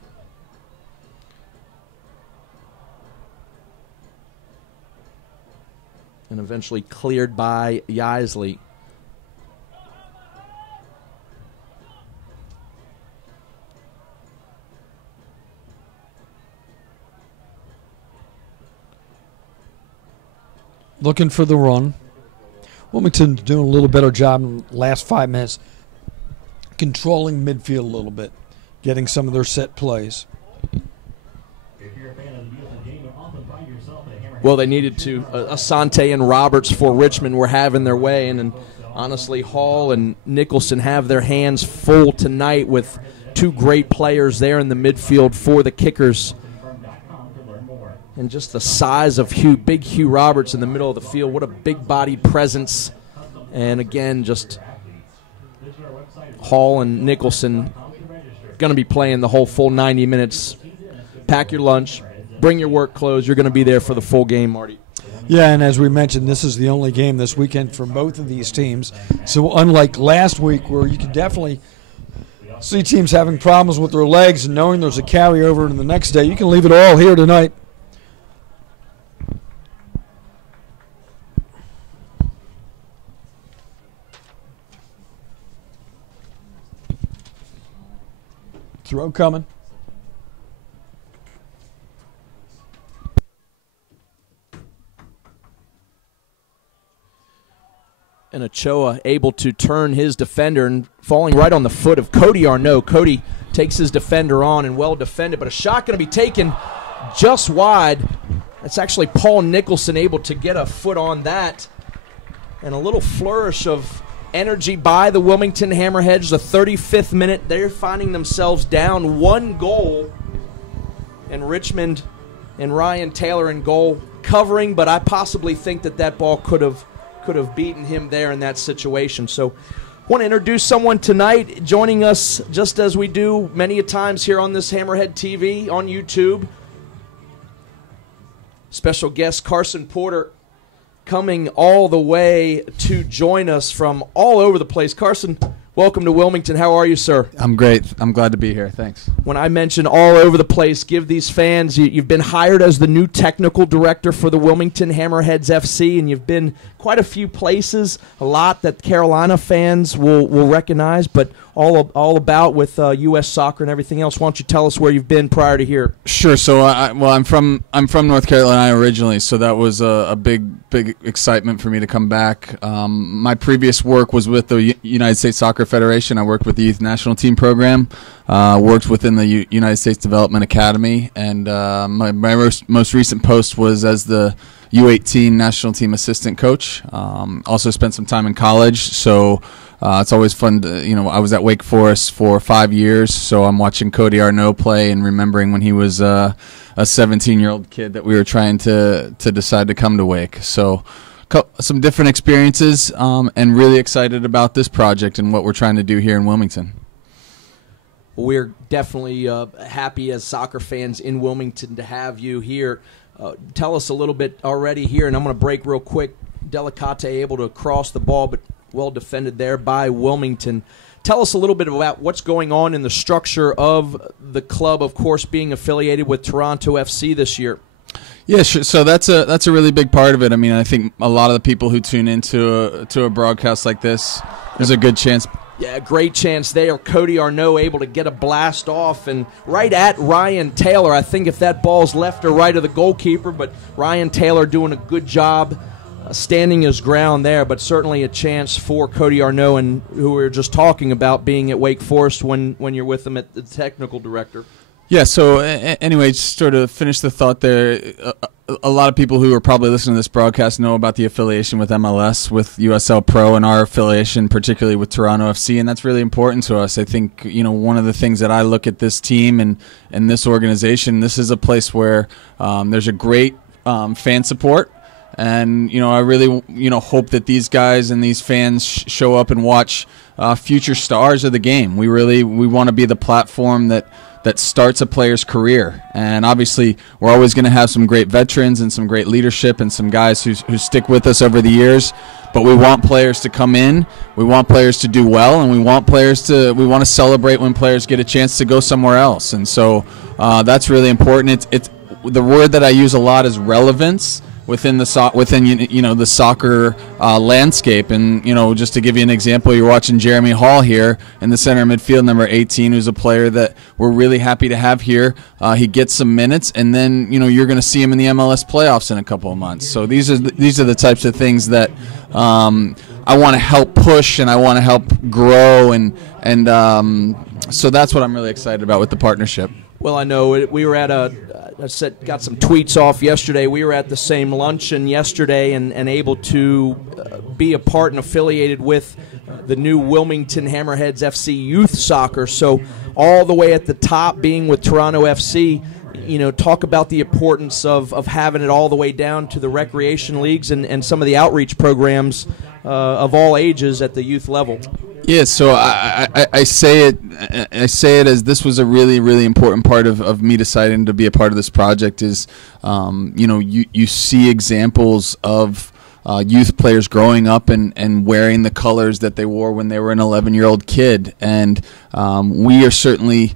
And eventually cleared by Yaisley. Looking for the run. Wilmington doing a little better job in the last 5 minutes, controlling midfield a little bit, getting some of their set plays. Well, they needed to. Asante and Roberts for Richmond were having their way, and honestly, Hall and Nicholson have their hands full tonight with two great players there in the midfield for the Kickers. And just the size of big Hugh Roberts in the middle of the field. What a big-bodied presence. And again, just Hall and Nicholson going to be playing the whole full 90 minutes. Pack your lunch. Bring your work clothes. You're going to be there for the full game, Marty. Yeah, and as we mentioned, this is the only game this weekend for both of these teams. So unlike last week where you could definitely see teams having problems with their legs and knowing there's a carryover to the next day, you can leave it all here tonight. Throw coming. And Ochoa able to turn his defender and falling right on the foot of Cody Arnaud. Cody takes his defender on and well defended, but a shot going to be taken just wide. That's actually Paul Nicholson able to get a foot on that. And a little flourish of energy by the Wilmington Hammerheads. The 35th minute, they're finding themselves down 1 goal. And Richmond and Ryan Taylor in goal covering, but I possibly think that ball could have beaten him there in that situation. So want to introduce someone tonight joining us just as we do many a times here on this Hammerhead TV on YouTube. Special guest Carson Porter coming all the way to join us from all over the place. Carson, welcome to Wilmington. How are you, sir? I'm great. I'm glad to be here. Thanks. When I mention all over the place, give these fans, you've been hired as the new technical director for the Wilmington Hammerheads FC, and you've been quite a few places, a lot that Carolina fans will recognize, but all about with U.S. soccer and everything else. Why don't you tell us where you've been prior to here? Sure. So, I'm from North Carolina originally, so that was a big excitement for me to come back. My previous work was with the United States Soccer Federation. I worked with the Youth National Team program, worked within the United States Development Academy, and my most recent post was as the U18 national team assistant coach. Also spent some time in college, so it's always fun to, I was at Wake Forest for 5 years, so I'm watching Cody Arnaud play and remembering when he was a 17-year-old kid that we were trying to decide to come to Wake. So some different experiences, and really excited about this project and what we're trying to do here in Wilmington. We're definitely happy as soccer fans in Wilmington to have you here. Tell us a little bit already here, and I'm going to break real quick. Delicate able to cross the ball, but well defended there by Wilmington. Tell us a little bit about what's going on in the structure of the club, of course, being affiliated with Toronto FC this year. Yeah, sure. So that's a really big part of it. I mean, I think a lot of the people who tune into a broadcast like this, there's a good chance. Yeah, great chance there. Cody Arnaud able to get a blast off and right at Ryan Taylor. I think if that ball's left or right of the goalkeeper, but Ryan Taylor doing a good job standing his ground there, but certainly a chance for Cody Arnaud, and who we were just talking about being at Wake Forest when you're with him at the technical director. Yeah, so anyway, just sort of finish the thought there. A lot of people who are probably listening to this broadcast know about the affiliation with MLS, with USL Pro, and our affiliation particularly with Toronto FC, and that's really important to us. I think, one of the things that I look at this team and this organization, this is a place where there's a great fan support. And, I really, hope that these guys and these fans show up and watch future stars of the game. We want to be the platform that that starts a player's career. And obviously, we're always going to have some great veterans and some great leadership and some guys who stick with us over the years. But we want players to come in, we want players to do well, and we want to celebrate when players get a chance to go somewhere else. And so that's really important. It's the word that I use a lot is relevance within the soccer landscape. And just to give you an example, you're watching Jeremy Hall here in the center midfield, number 18, who's a player that we're really happy to have here. He gets some minutes, and then you're going to see him in the MLS playoffs in a couple of months. So these are the types of things that I want to help push and I want to help grow, and so that's what I'm really excited about with the partnership. Well, I know we were at got some tweets off yesterday. We were at the same luncheon yesterday and able to be a part and affiliated with the new Wilmington Hammerheads FC youth soccer. So all the way at the top being with Toronto FC, talk about the importance of having it all the way down to the recreation leagues and some of the outreach programs of all ages at the youth level. Yeah, so I say it as this was a really, really important part of me deciding to be a part of this project is, you see examples of youth players growing up and wearing the colors that they wore when they were an 11-year-old kid, and we're certainly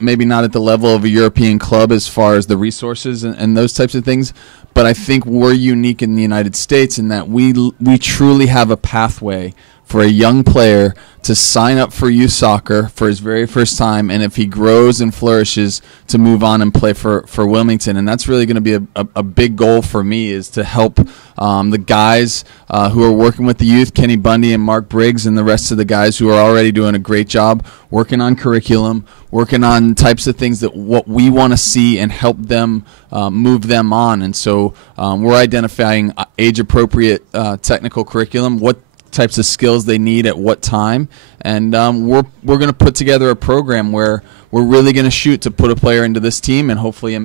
maybe not at the level of a European club as far as the resources and those types of things. But I think we're unique in the United States in that we truly have a pathway for a young player to sign up for youth soccer for his very first time, and if he grows and flourishes, to move on and play for Wilmington. And that's really going to be a big goal for me, is to help the guys who are working with the youth, Kenny Bundy and Mark Briggs, and the rest of the guys who are already doing a great job working on curriculum, working on types of things that what we want to see and help them move them on. And so we're identifying age-appropriate technical curriculum, what types of skills they need at what time, and we're going to put together a program where we're really going to shoot to put a player into this team and hopefully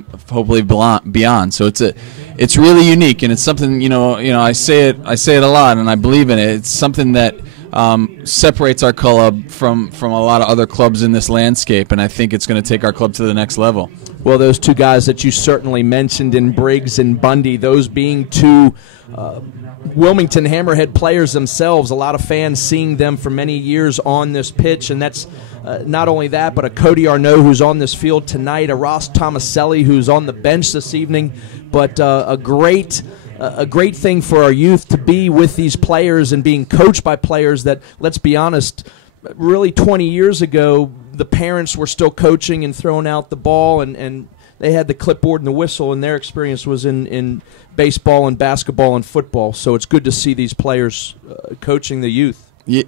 beyond. So it's really unique, and it's something I say it a lot, and I believe in it. It's something that separates our club from a lot of other clubs in this landscape, and I think it's going to take our club to the next level. Well, those two guys that you certainly mentioned in Briggs and Bundy, those being two Wilmington Hammerhead players themselves, a lot of fans seeing them for many years on this pitch, and that's not only that, but a Cody Arnaud who's on this field tonight, a Ross Tomaselli who's on the bench this evening, but a great thing for our youth to be with these players and being coached by players that, let's be honest, really 20 years ago, the parents were still coaching and throwing out the ball, and they had the clipboard and the whistle, and their experience was in baseball and basketball and football. So it's good to see these players coaching the youth. Yeah,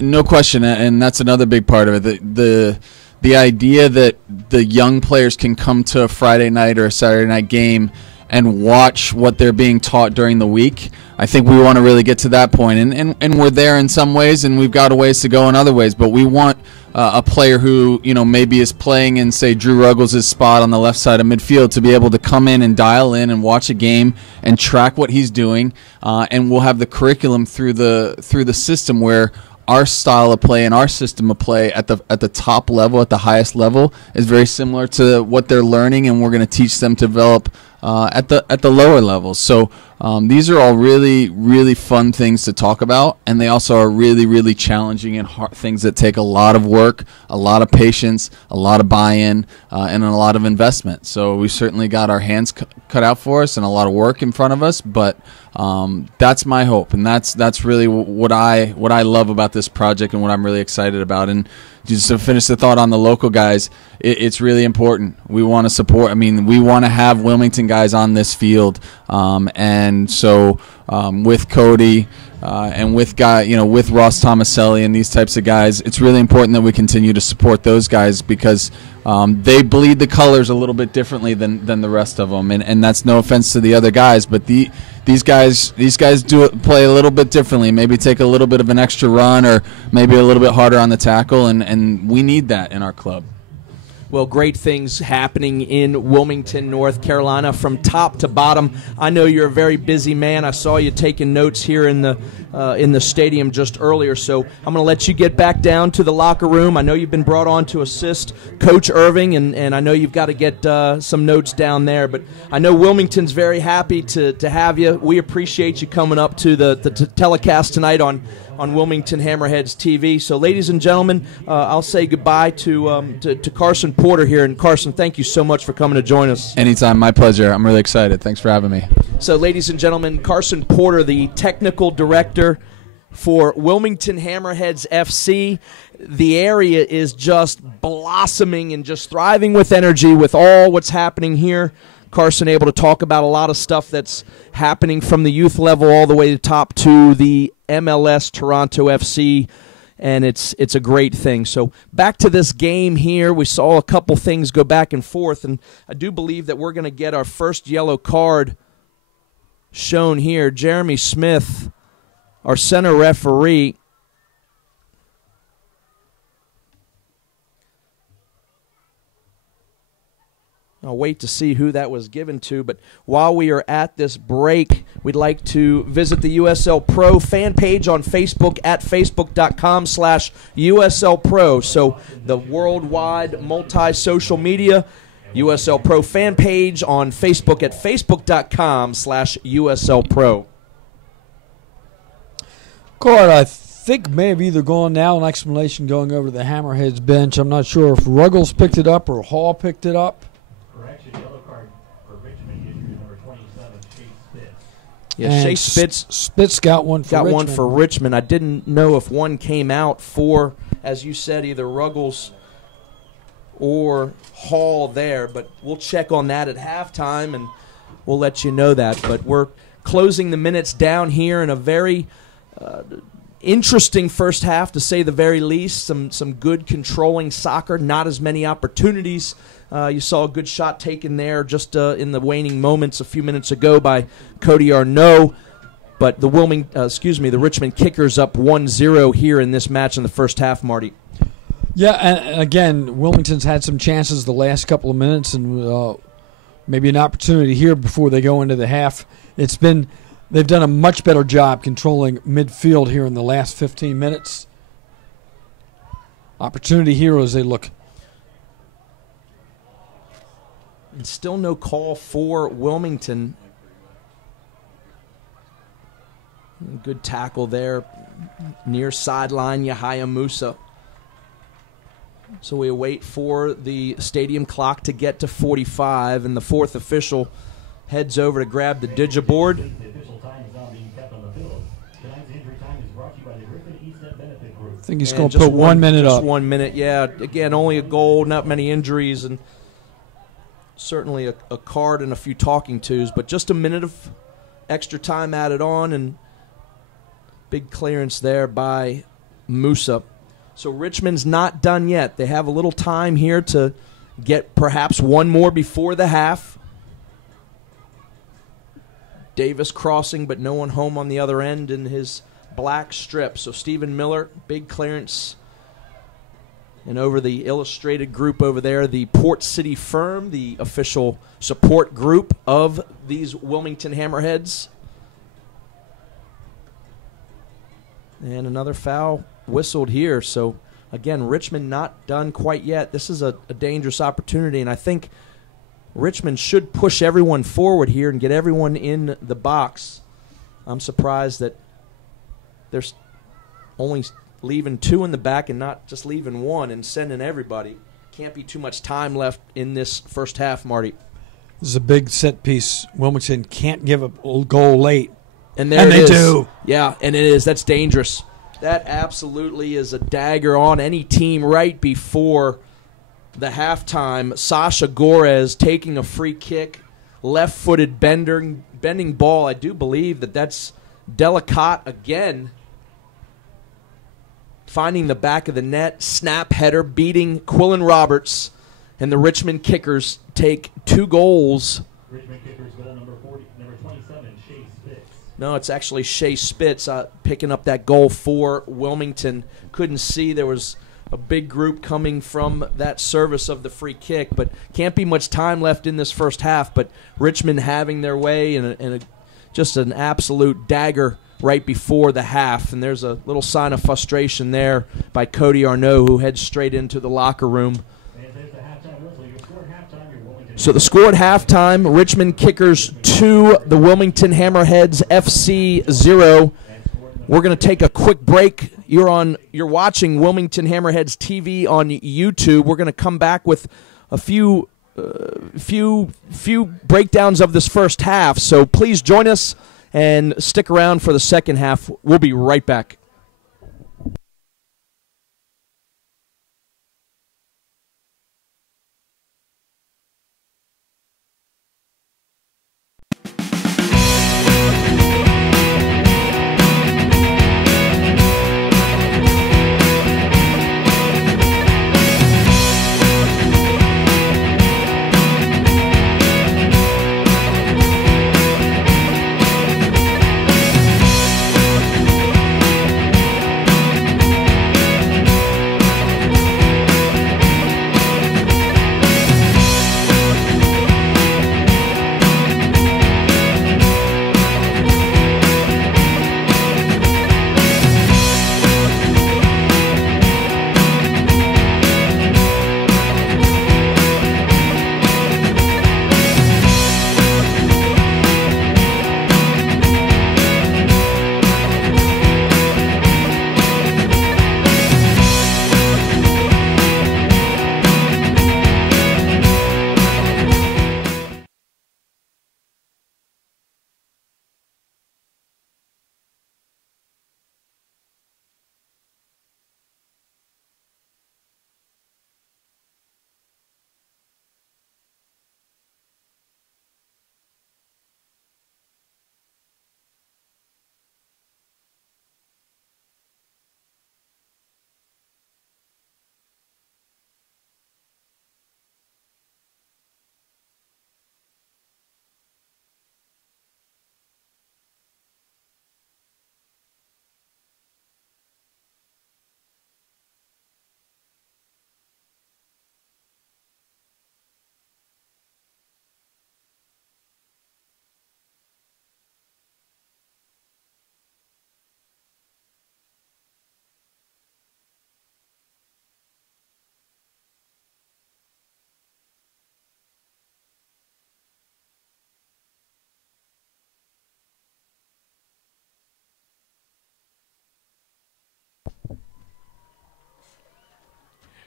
no question, and that's another big part of it. The idea that the young players can come to a Friday night or a Saturday night game and watch what they're being taught during the week. I think we want to really get to that point, and we're there in some ways, and we've got a ways to go in other ways. But we want a player who maybe is playing in, say, Drew Ruggles' spot on the left side of midfield to be able to come in and dial in and watch a game and track what he's doing, and we'll have the curriculum through the system where our style of play and our system of play at the top level, at the highest level, is very similar to what they're learning, and we're going to teach them to develop at the lower levels. So these are all really, really fun things to talk about, and they also are really, really challenging and hard things that take a lot of work, a lot of patience, a lot of buy-in, and a lot of investment. So we certainly got our hands cut out for us and a lot of work in front of us, but that's my hope, and that's really what I love about this project and what I'm really excited about. And just to finish the thought on the local guys, it's really important. We want to support. I mean, we want to have Wilmington guys on this field, and so with Cody and with with Ross Tomaselli and these types of guys, it's really important that we continue to support those guys because they bleed the colors a little bit differently than the rest of them, and that's no offense to the other guys, but these guys play a little bit differently. Maybe take a little bit of an extra run, or maybe a little bit harder on the tackle, and we need that in our club. Well, great things happening in Wilmington, North Carolina, from top to bottom. I know you're a very busy man. I saw you taking notes here in the stadium just earlier, so I'm going to let you get back down to the locker room. I know you've been brought on to assist Coach Irving, and I know you've got to get some notes down there. But I know Wilmington's very happy to have you. We appreciate you coming up to the telecast tonight on Wilmington Hammerheads TV. So, ladies and gentlemen, I'll say goodbye to Carson Porter here. And, Carson, thank you so much for coming to join us. Anytime. My pleasure. I'm really excited. Thanks for having me. So, ladies and gentlemen, Carson Porter, the technical director for Wilmington Hammerheads FC. The area is just blossoming and just thriving with energy with all what's happening here. Carson able to talk about a lot of stuff that's happening from the youth level all the way to top to the MLS Toronto FC, and it's a great thing. So back to this game here. We saw a couple things go back and forth, and I do believe that we're going to get our first yellow card shown here. Jeremy Smith, our center referee, I'll wait to see who that was given to, but while we are at this break, we'd like to visit the USL Pro fan page on Facebook at facebook.com/USL Pro. So the worldwide multi-social media USL Pro fan page on Facebook at facebook.com/USL Pro. Card, I think may have either gone now, an explanation going over to the Hammerheads bench. I'm not sure if Ruggles picked it up or Hall picked it up. Correction, yellow card for Richmond issued number 27, Chase Spitz. Yeah, And Shea Spitz got one for Richmond. one for Richmond. I didn't know if one came out for, as you said, either Ruggles or Hall there, but we'll check on that at halftime, and we'll let you know that. But we're closing the minutes down here in a very interesting first half, to say the very least. Some good controlling soccer, not as many opportunities. You saw a good shot taken there just in the waning moments a few minutes ago by Cody Arnaud. But the Richmond Kickers up 1-0 here in this match in the first half, Marty. Yeah, and again, Wilmington's had some chances the last couple of minutes, and maybe an opportunity here before they go into the half. They've done a much better job controlling midfield here in the last 15 minutes. Opportunity here as they look. And still no call for Wilmington. Good tackle there near sideline, Yahya Musa. So we wait for the stadium clock to get to 45, and the fourth official heads over to grab the digiboard. The official time is now being kept on the field. Tonight's injury time is brought to you by the Griffin East End Benefit Group. I think he's And going to just put 1 minute just up. 1 minute, yeah. Again, only a goal, not many injuries, and certainly a card and a few talking tos, but just a minute of extra time added on, and big clearance there by Musa. So Richmond's not done yet. They have a little time here to get perhaps one more before the half. Davis crossing, but no one home on the other end in his black strip. So Stephen Miller, big clearance. And over the illustrated group over there, the Port City Firm, the official support group of these Wilmington Hammerheads. And another foul whistled here. So, again, Richmond not done quite yet. This is a dangerous opportunity, and I think Richmond should push everyone forward here and get everyone in the box. I'm surprised that they're only leaving two in the back and not just leaving one and sending everybody. Can't be too much time left in this first half, Marty. This is a big set piece. Wilmington can't give a goal late. And there it they is. do. Yeah, and it is. That's dangerous. That absolutely is a dagger on any team right before the halftime. Sasha Gorez taking a free kick, left-footed bending ball. I do believe that's Delicate again, finding the back of the net, snap header, beating Quillen Roberts, and the Richmond Kickers take 2 goals. Richmond Kickers goal number 27, Chase Spitz. No, it's actually Shea Spitz picking up that goal for Wilmington. Couldn't see. There was a big group coming from that service of the free kick, but can't be much time left in this first half. But Richmond having their way and just an absolute dagger right before the half, and there's a little sign of frustration there by Cody Arnaud, who heads straight into the locker room. So the score at halftime, Richmond Kickers 2, the Wilmington Hammerheads FC 0. We're going to take a quick break. You're watching Wilmington Hammerheads TV on YouTube. We're going to come back with a few breakdowns of this first half. So please join us and stick around for the second half. We'll be right back.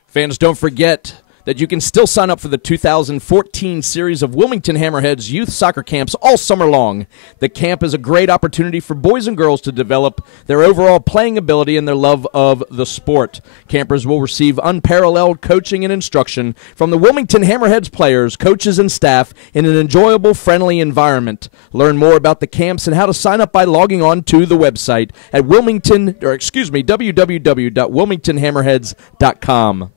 Fans, don't forget that you can still sign up for the 2014 series of Wilmington Hammerheads youth soccer camps all summer long. The camp is a great opportunity for boys and girls to develop their overall playing ability and their love of the sport. Campers will receive unparalleled coaching and instruction from the Wilmington Hammerheads players, coaches, and staff in an enjoyable, friendly environment. Learn more about the camps and how to sign up by logging on to the website at www.wilmingtonhammerheads.com.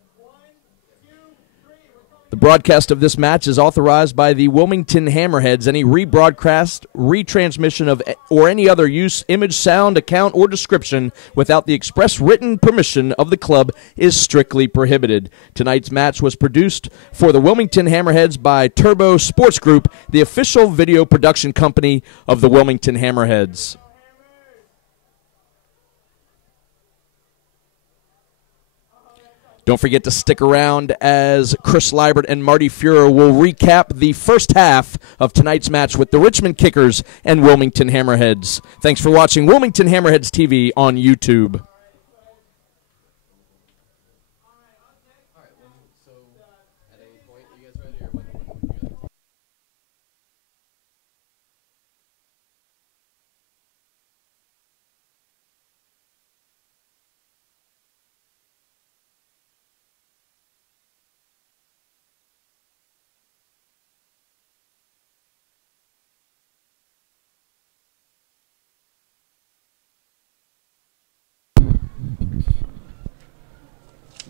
The broadcast of this match is authorized by the Wilmington Hammerheads. Any rebroadcast, retransmission of or any other use, image, sound, account, or description without the express written permission of the club is strictly prohibited. Tonight's match was produced for the Wilmington Hammerheads by Turbo Sports Group, the official video production company of the Wilmington Hammerheads. Don't forget to stick around as Chris Liebert and Marty Fuhrer will recap the first half of tonight's match with the Richmond Kickers and Wilmington Hammerheads. Thanks for watching Wilmington Hammerheads TV on YouTube.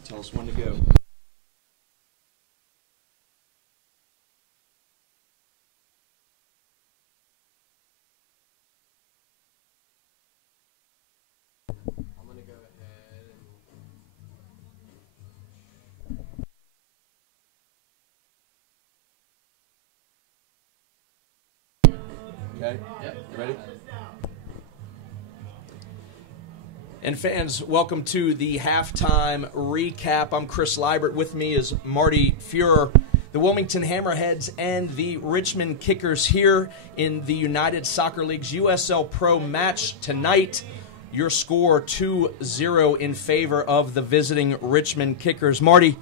Tell us when to go. Okay. Yep. You ready? And fans, welcome to the halftime recap. I'm Chris Liebert. With me is Marty Fuhrer. The Wilmington Hammerheads and the Richmond Kickers here in the United Soccer League's USL Pro match tonight. Your score 2-0 in favor of the visiting Richmond Kickers. Marty,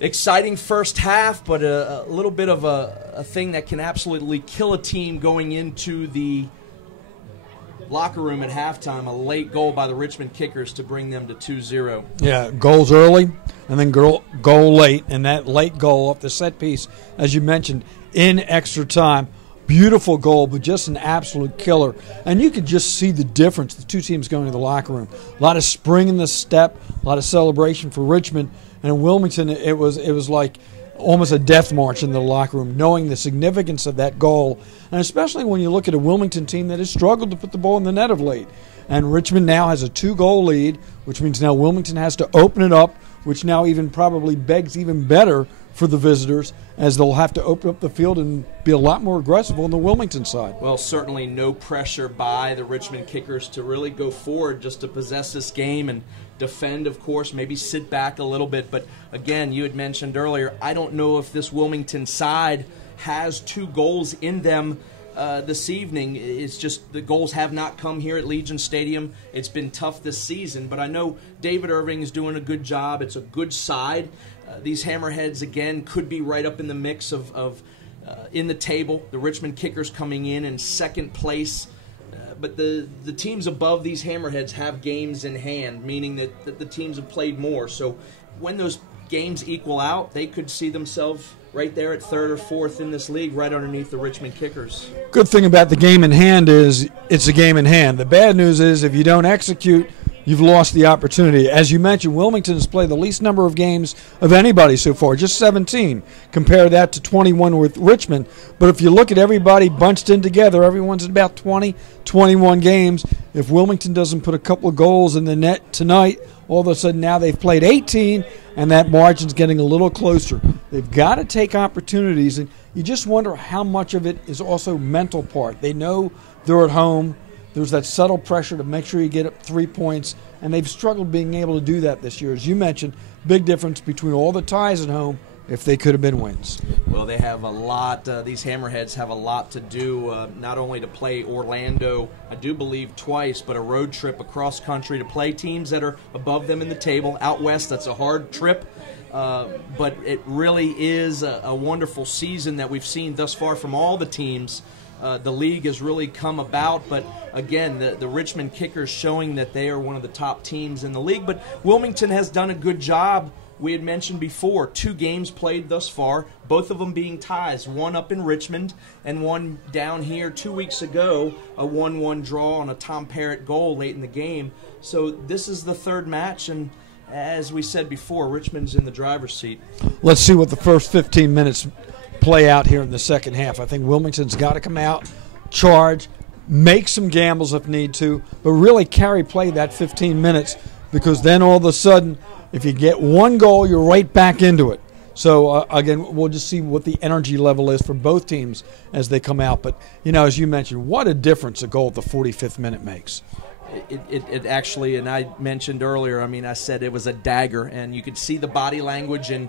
exciting first half, but a little bit of a thing that can absolutely kill a team going into the locker room at halftime. A late goal by the Richmond Kickers to bring them to 2-0. Yeah, goals early and then goal late, and that late goal off the set piece, as you mentioned, in extra time. Beautiful goal, but just an absolute killer. And you could just see the difference, the two teams going to the locker room. A lot of spring in the step, a lot of celebration for Richmond. And in Wilmington, it was like almost a death march in the locker room, knowing the significance of that goal, and especially when you look at a Wilmington team that has struggled to put the ball in the net of late. And Richmond now has a 2-goal lead, which means now Wilmington has to open it up, which now even probably begs even better for the visitors, as they'll have to open up the field and be a lot more aggressive on the Wilmington side. Well, certainly no pressure by the Richmond Kickers to really go forward, just to possess this game and defend, of course, maybe sit back a little bit. But again, you had mentioned earlier, I don't know if this Wilmington side has 2 goals in them this evening. It's just the goals have not come here at Legion Stadium. It's been tough this season, but I know David Irving is doing a good job. It's a good side. These Hammerheads, again, could be right up in the mix of in the table. The Richmond Kickers coming in second place. But the teams above these Hammerheads have games in hand, meaning that the teams have played more. So when those games equal out, they could see themselves right there at 3rd or 4th in this league, right underneath the Richmond Kickers. Good thing about the game in hand is it's a game in hand. The bad news is if you don't execute, you've lost the opportunity. As you mentioned, Wilmington has played the least number of games of anybody so far, just 17. Compare that to 21 with Richmond. But if you look at everybody bunched in together, everyone's at about 20, 21 games. If Wilmington doesn't put a couple of goals in the net tonight, all of a sudden now they've played 18, and that margin's getting a little closer. They've got to take opportunities, and you just wonder how much of it is also mental part. They know they're at home. There's that subtle pressure to make sure you get up 3 points, and they've struggled being able to do that this year. As you mentioned, big difference between all the ties at home if they could have been wins. Well, they have a lot. These Hammerheads have a lot to do, not only to play Orlando, I do believe twice, but a road trip across country to play teams that are above them in the table. Out west, that's a hard trip. But it really is a wonderful season that we've seen thus far from all the teams. The league has really come about, but again, the Richmond Kickers showing that they are one of the top teams in the league. But Wilmington has done a good job. We had mentioned before, 2 games played thus far, both of them being ties, one up in Richmond and one down here 2 weeks ago, a 1-1 draw on a Tom Parrott goal late in the game. So this is the 3rd match, and as we said before, Richmond's in the driver's seat. Let's see what the first 15 minutes play out here in the second half. I think Wilmington's got to come out, charge, make some gambles if need to, but really carry play that 15 minutes, because then all of a sudden, if you get 1 goal, you're right back into it. So, again, we'll just see what the energy level is for both teams as they come out. But, as you mentioned, what a difference a goal at the 45th minute makes. It actually, and I mentioned earlier, I said it was a dagger, and you could see the body language in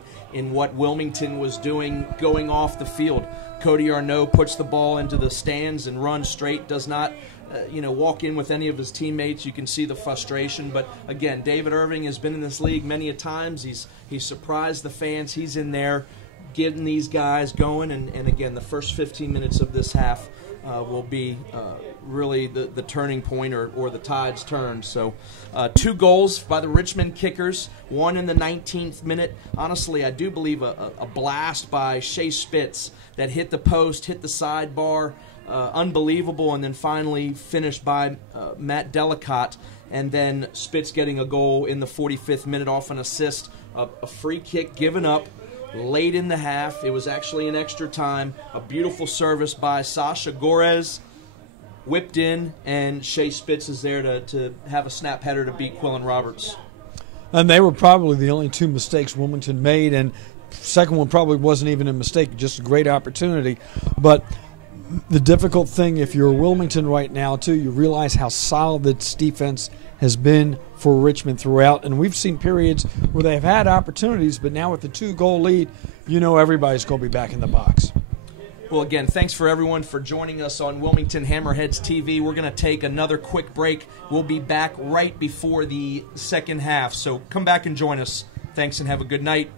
what Wilmington was doing going off the field. Cody Arnaud puts the ball into the stands and runs straight, does not walk in with any of his teammates. You can see the frustration. But again, David Irving has been in this league many a times. He's surprised the fans. He's in there getting these guys going. And again, the first 15 minutes of this half will be really the turning point or the tide's turn. So 2 goals by the Richmond Kickers, one in the 19th minute. Honestly, I do believe a blast by Shea Spitz that hit the post, hit the sidebar. Unbelievable, and then finally finished by Matt Delicott, and then Spitz getting a goal in the 45th minute off an assist, a free kick given up late in the half. It was actually an extra time, a beautiful service by Sasha Gorez, whipped in, and Shea Spitz is there to have a snap header to beat Quillen Roberts. And they were probably the only 2 mistakes Wilmington made, and second one probably wasn't even a mistake, just a great opportunity. But the difficult thing, if you're Wilmington right now, too, you realize how solid this defense has been for Richmond throughout. And we've seen periods where they've had opportunities, but now with the 2-goal lead, you know everybody's going to be back in the box. Well, again, thanks for everyone for joining us on Wilmington Hammerheads TV. We're going to take another quick break. We'll be back right before the second half, so come back and join us. Thanks and have a good night.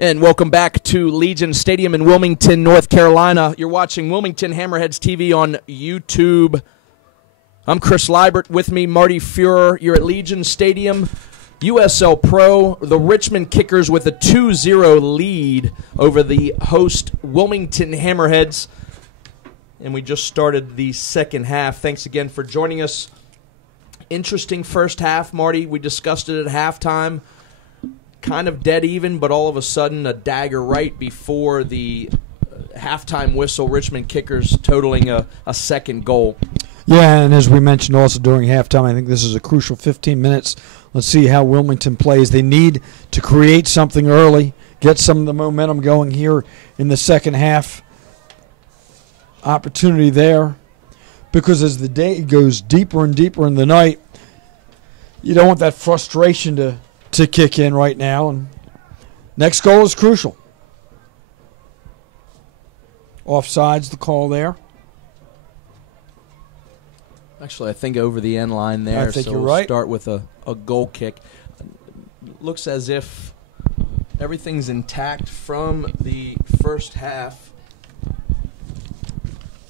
And welcome back to Legion Stadium in Wilmington, North Carolina. You're watching Wilmington Hammerheads TV on YouTube. I'm Chris Liebert. With me, Marty Fuhrer. You're at Legion Stadium, USL Pro. The Richmond Kickers with a 2-0 lead over the host Wilmington Hammerheads. And we just started the second half. Thanks again for joining us. Interesting first half, Marty. We discussed it at halftime. Kind of dead even, but all of a sudden a dagger right before the halftime whistle. Richmond Kickers totaling a second goal. Yeah, and as we mentioned also during halftime, I think this is a crucial 15 minutes. Let's see how Wilmington plays. They need to create something early, get some of the momentum going here in the second half. Opportunity there, because as the day goes deeper and deeper in the night, you don't want that frustration to kick in right now. And next goal is crucial. Offside's the call there. Actually, I think over the end line there. I think so you're we'll right. Start with a goal kick. Looks as if everything's intact from the first half.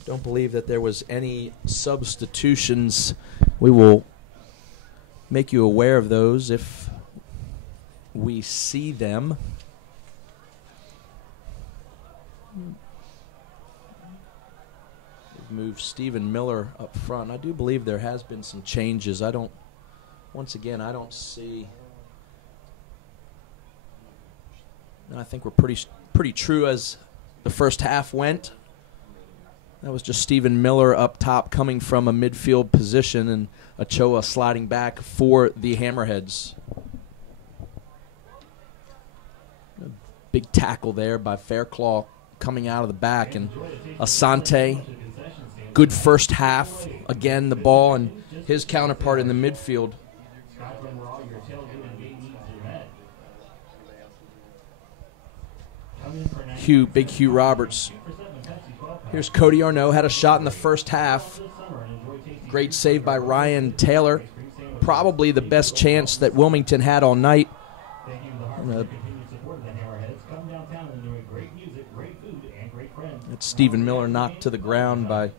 Don't believe that there was any substitutions. We will make you aware of those if we see them. Move Stephen Miller up front. I do believe there has been some changes. I don't see. No, I think we're pretty true as the first half went. That was just Stephen Miller up top coming from a midfield position and Ochoa sliding back for the Hammerheads. A big tackle there by Fairclaw coming out of the back, and Asante. Good first half. Again, the ball and his counterpart in the midfield. Big Hugh Roberts. Here's Cody Arnaud, had a shot in the first half. Great save by Ryan Taylor. Probably the best chance that Wilmington had all night. It's Stephen Miller knocked to the ground by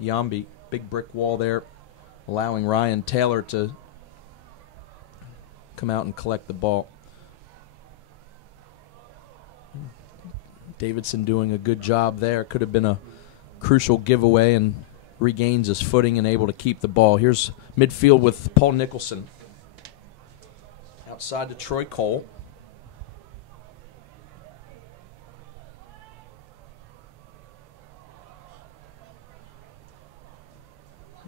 Yambi. Big brick wall there, allowing Ryan Taylor to come out and collect the ball. Davidson doing a good job there. Could have been a crucial giveaway, and regains his footing and able to keep the ball. Here's midfield with Paul Nicholson. Outside to Troy Cole.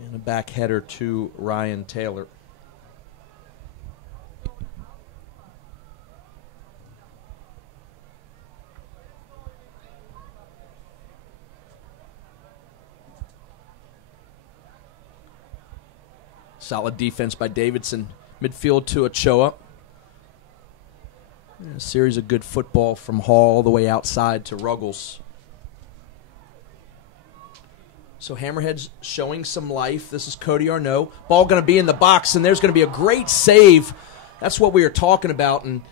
And a back header to Ryan Taylor. Solid defense by Davidson. Midfield to Ochoa. And a series of good football from Hall all the way outside to Ruggles. So Hammerheads showing some life. This is Cody Arnaud. Ball going to be in the box, and there's going to be a great save. That's what we were talking about, and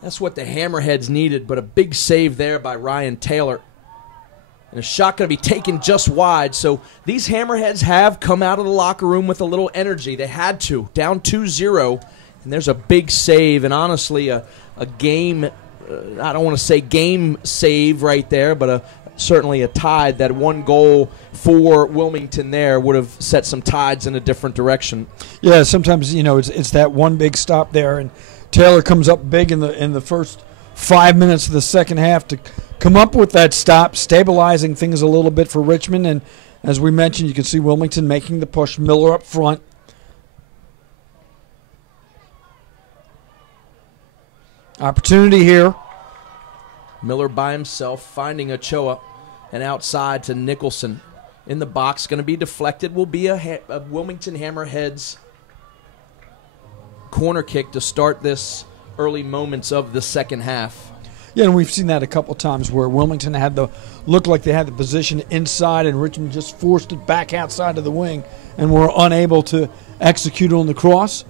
that's what the Hammerheads needed, but a big save there by Ryan Taylor. And a shot going to be taken just wide. So these Hammerheads have come out of the locker room with a little energy. They had to. Down 2-0, and there's a big save, and honestly a game, I don't want to say game save right there, but certainly a tide. That one goal for Wilmington there would have set some tides in a different direction. Yeah, sometimes, it's that one big stop there, and Taylor comes up big in the first 5 minutes of the second half to come up with that stop, stabilizing things a little bit for Richmond. And as we mentioned, you can see Wilmington making the push. Miller up front. Opportunity here. Miller by himself, finding Ochoa, and outside to Nicholson. In the box, going to be deflected, will be a Wilmington Hammerheads corner kick to start this early moments of the second half. Yeah, and we've seen that a couple times where Wilmington looked like they had the position inside, and Richmond just forced it back outside of the wing and were unable to execute on the cross.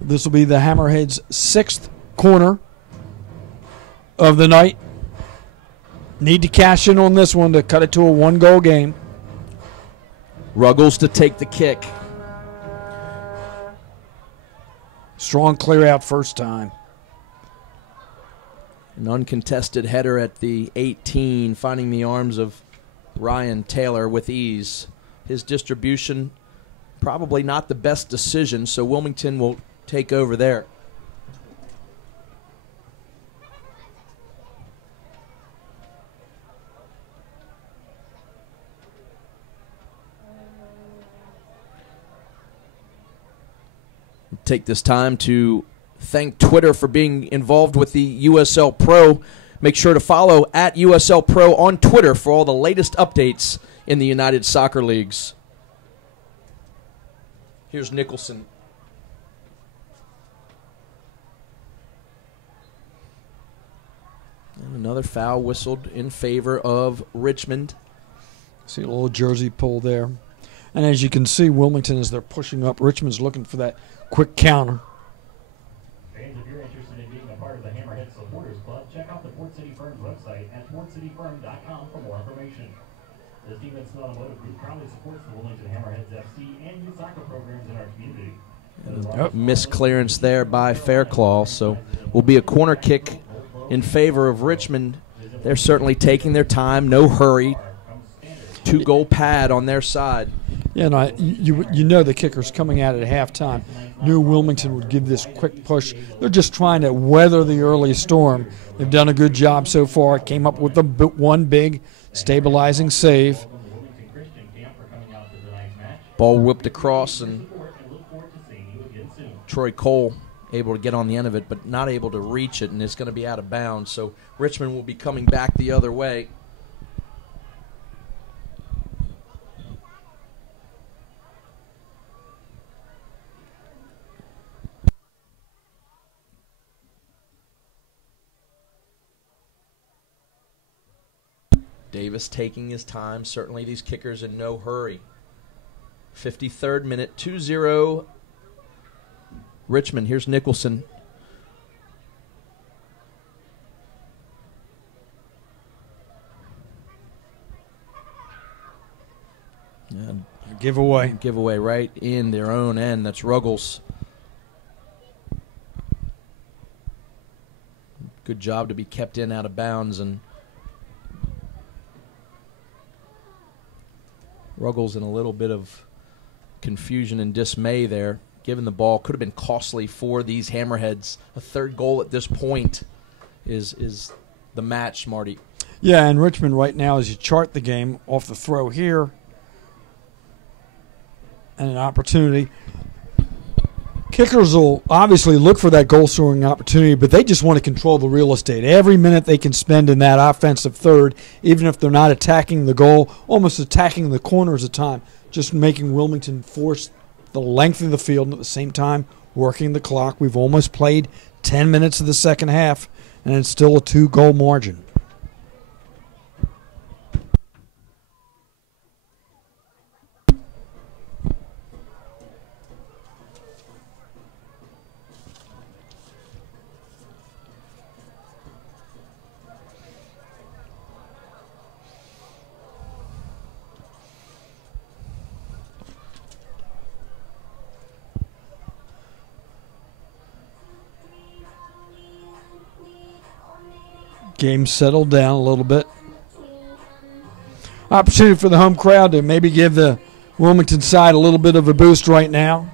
This will be the Hammerheads' sixth corner of the night. Need to cash in on this one to cut it to a one-goal game. Ruggles to take the kick. Strong clear out first time. An uncontested header at the 18, finding the arms of Ryan Taylor with ease. His distribution probably not the best decision, so Wilmington will take over there. Take this time to thank Twitter for being involved with the USL Pro. Make sure to follow at USL Pro on Twitter for all the latest updates in the United Soccer Leagues. Here's Nicholson. And another foul whistled in favor of Richmond. See a little jersey pull there. And as you can see, Wilmington, as they're pushing up, Richmond's looking for that quick counter. Fans, if you're interested in being a part of the Hammerhead Supporters Club, check out the Port City Firms website at portcityfirm.com for more information. The Stevens Automotive Group proudly supports the Wilmington Hammerheads FC and youth soccer programs in our community. Missed clearance there by Fairclaw, so will be a corner kick in favor of Richmond. They're certainly taking their time, no hurry. 2-goal pad on their side. Yeah, no, you know the kicker's coming out at halftime. Knew Wilmington would give this quick push. They're just trying to weather the early storm. They've done a good job so far. Came up with one big stabilizing save. Ball whipped across, and Troy Cole able to get on the end of it, but not able to reach it, and it's going to be out of bounds. So Richmond will be coming back the other way. Davis taking his time. Certainly these kickers in no hurry. 53rd minute, 2-0 Richmond. Here's Nicholson. Giveaway right in their own end. That's Ruggles. Good job to be kept in out of bounds, and Ruggles in a little bit of confusion and dismay there. Given the ball, could have been costly for these Hammerheads. A third goal at this point is the match, Marty. Yeah, and Richmond right now, as you chart the game, off the throw here, and an opportunity. Kickers will obviously look for that goal-scoring opportunity, but they just want to control the real estate. Every minute they can spend in that offensive third, even if they're not attacking the goal, almost attacking the corners at time, just making Wilmington force the length of the field, and at the same time working the clock. We've almost played 10 minutes of the second half, and it's still a 2-goal margin. Game settled down a little bit. Opportunity for the home crowd to maybe give the Wilmington side a little bit of a boost right now.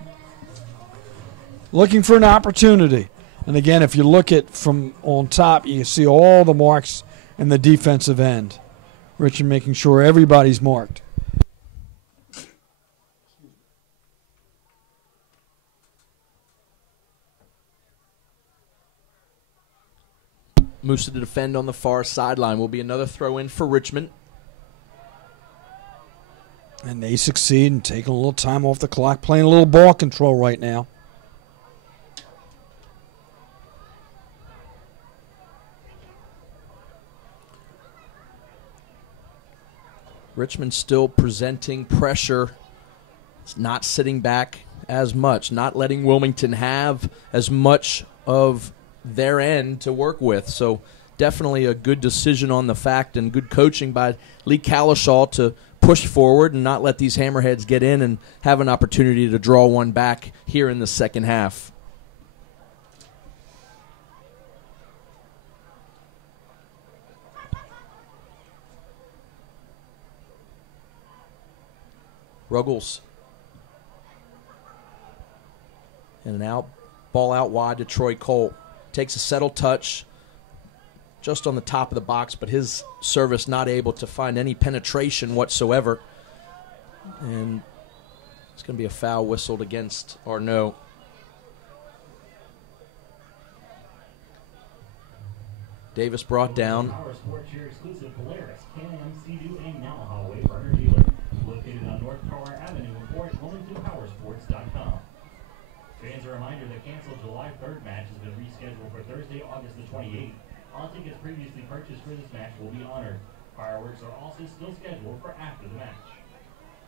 Looking for an opportunity. And again, if you look at from on top, you see all the marks in the defensive end. Richard making sure everybody's marked. Musa to defend on the far sideline. Will be another throw in for Richmond. And they succeed in taking a little time off the clock, playing a little ball control right now. Richmond still presenting pressure. It's not sitting back as much, not letting Wilmington have as much of their end to work with. So definitely a good decision on the fact and good coaching by Lee Kalishaw to push forward and not let these Hammerheads get in and have an opportunity to draw one back here in the second half. Ruggles. And an ball out wide to Troy Cole. Takes a settled touch just on the top of the box, but his service not able to find any penetration whatsoever. And it's going to be a foul whistled against Arnaud. Davis brought down. Power Sports, your exclusive Polaris, Can-Am, Sea-Doo, and Yamaha Wayfarmer dealer. Located on North Tower Avenue or at WilmingtonPowersports.com. Fans, a reminder the canceled July 3rd match has been rescheduled for Thursday, August the 28th. All tickets previously purchased for this match will be honored. Fireworks are also still scheduled for after the match.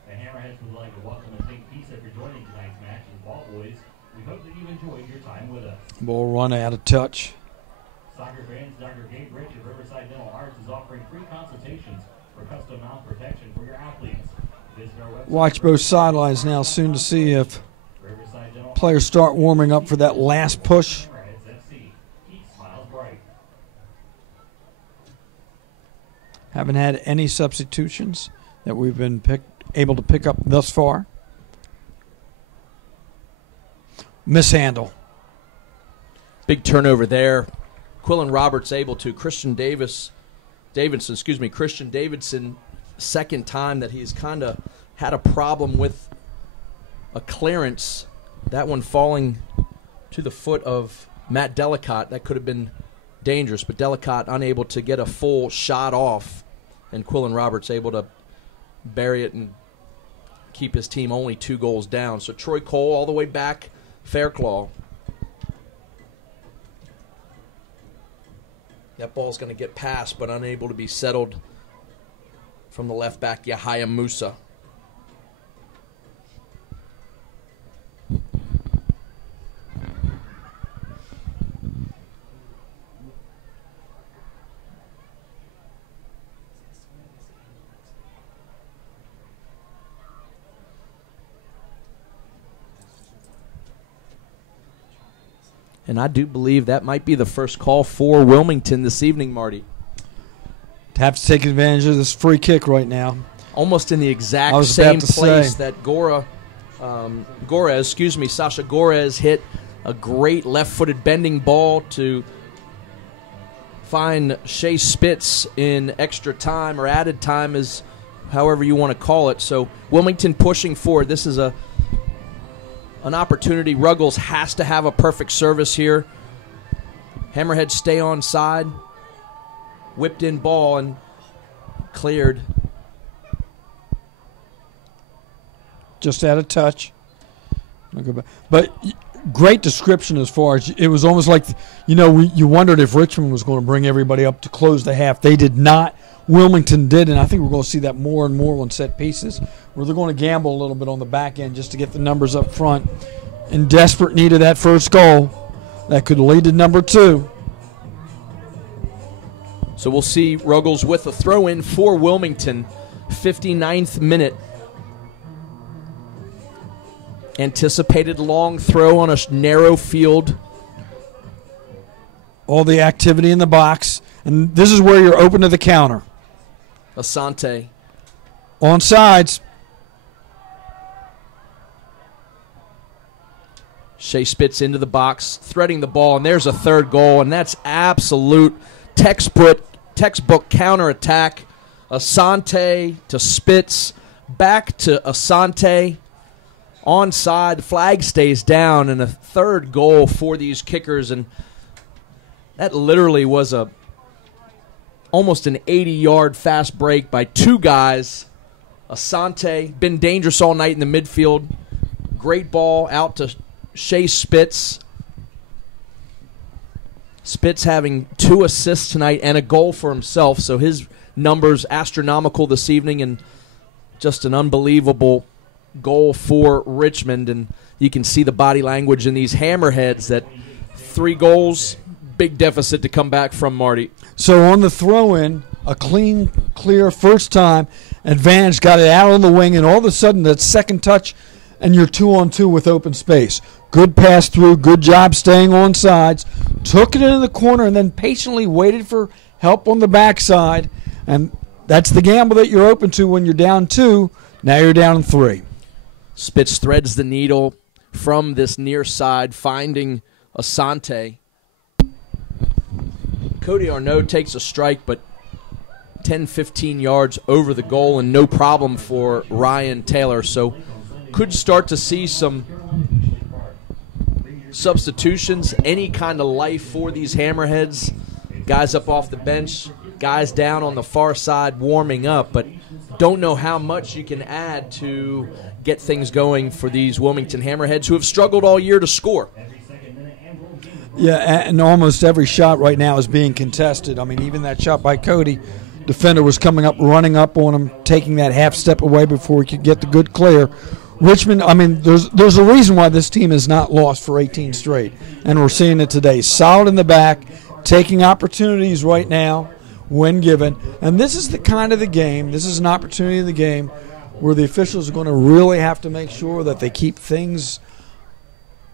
The Hammerheads would like to welcome and thank PISA for joining tonight's match as ball boys. We hope that you enjoyed your time with us. Ball run out of touch. Soccer fans, Dr. Gabe Rich of Riverside Dental Arts is offering free consultations for custom mouth protection for your athletes. Visit our website. Watch both sidelines now, soon to see if players start warming up for that last push. Haven't had any substitutions that we've been able to pick up thus far. Mishandle. Big turnover there. Quillen Roberts able to. Christian Davidson, second time that he's kind of had a problem with a clearance. That one falling to the foot of Matt Delicott. That could have been dangerous, but Delicott unable to get a full shot off, and Quillen Roberts able to bury it and keep his team only 2 goals down. So Troy Cole all the way back, Fairclaw. That ball's going to get past, but unable to be settled from the left back, Yahya Musa. And I do believe that might be the first call for Wilmington this evening, Marty. Have to take advantage of this free kick right now. Almost in the exact same place that Sasha Gorez hit a great left-footed bending ball to find Shea Spitz in extra time or added time, is however you want to call it. So Wilmington pushing forward. This is an opportunity. Ruggles has to have a perfect service here. Hammerheads stay on side. Whipped in ball and cleared. Just out of touch. But great description as far as it was almost like, you wondered if Richmond was going to bring everybody up to close the half. They did not. Wilmington did, and I think we're going to see that more and more on set pieces, where they're going to gamble a little bit on the back end just to get the numbers up front. In desperate need of that first goal, that could lead to number 2. So we'll see Ruggles with a throw-in for Wilmington, 59th minute. Anticipated long throw on a narrow field. All the activity in the box, and this is where you're open to the counter. Asante. On sides. Shea Spitz into the box, threading the ball, and there's a third goal, and that's absolute textbook counterattack. Asante to Spitz, back to Asante. Onside, flag stays down, and a third goal for these kickers, and that literally was almost an 80-yard fast break by 2 guys. Asante, been dangerous all night in the midfield. Great ball out to Shea Spitz. Spitz having 2 assists tonight and a goal for himself, so his numbers astronomical this evening, and just an unbelievable goal for Richmond. And you can see the body language in these Hammerheads that 3 goals big deficit to come back from, Marty. So on the throw-in, a clean, clear first time advantage, got it out on the wing, and all of a sudden that second touch, and you're 2-on-2 with open space. Good pass through, good job staying on sides, took it into the corner, and then patiently waited for help on the backside. And that's the gamble that you're open to when you're down 2. Now you're down 3. Spitz threads the needle from this near side, finding Asante. Cody Arnaud takes a strike, but 10, 15 yards over the goal, and no problem for Ryan Taylor. So could start to see some substitutions, any kind of life for these Hammerheads. Guys up off the bench, guys down on the far side warming up, but don't know how much you can add to get things going for these Wilmington Hammerheads who have struggled all year to score. Yeah, and almost every shot right now is being contested. I mean, even that shot by Cody, defender was coming up, running up on him, taking that half step away before he could get the good clear. Richmond, I mean, there's a reason why this team has not lost for 18 straight, and we're seeing it today. Solid in the back, taking opportunities right now when given. And this is the kind of the game, this is an opportunity in the game where the officials are going to really have to make sure that they keep things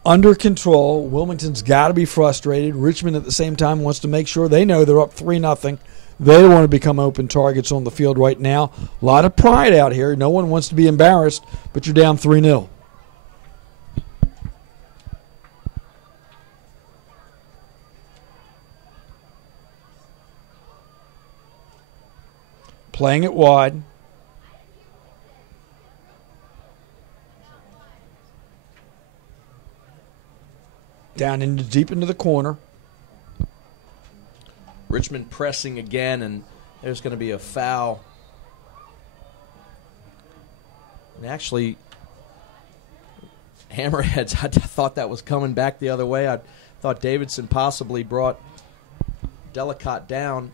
under control. Wilmington's got to be frustrated. Richmond at the same time wants to make sure they know they're up 3-0. They don't want to become open targets on the field right now. A lot of pride out here. No one wants to be embarrassed, but you're down 3-0. Playing it wide. Down into deep into the corner. Richmond pressing again, and there's going to be a foul. And actually, Hammerheads, I thought that was coming back the other way. I thought Davidson possibly brought Delicott down.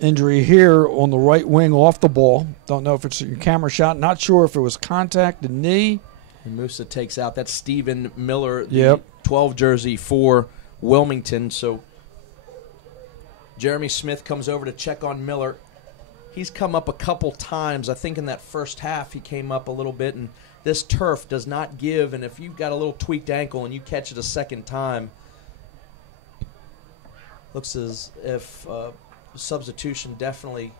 Injury here on the right wing off the ball. Don't know if it's a camera shot. Not sure if it was contact, the knee. And Musa takes out. That's Stephen Miller, the 12 jersey for Wilmington. So Jeremy Smith comes over to check on Miller. He's come up a couple times. I think in that first half he came up a little bit, and this turf does not give. And if you've got a little tweaked ankle and you catch it a second time, looks as if substitution definitely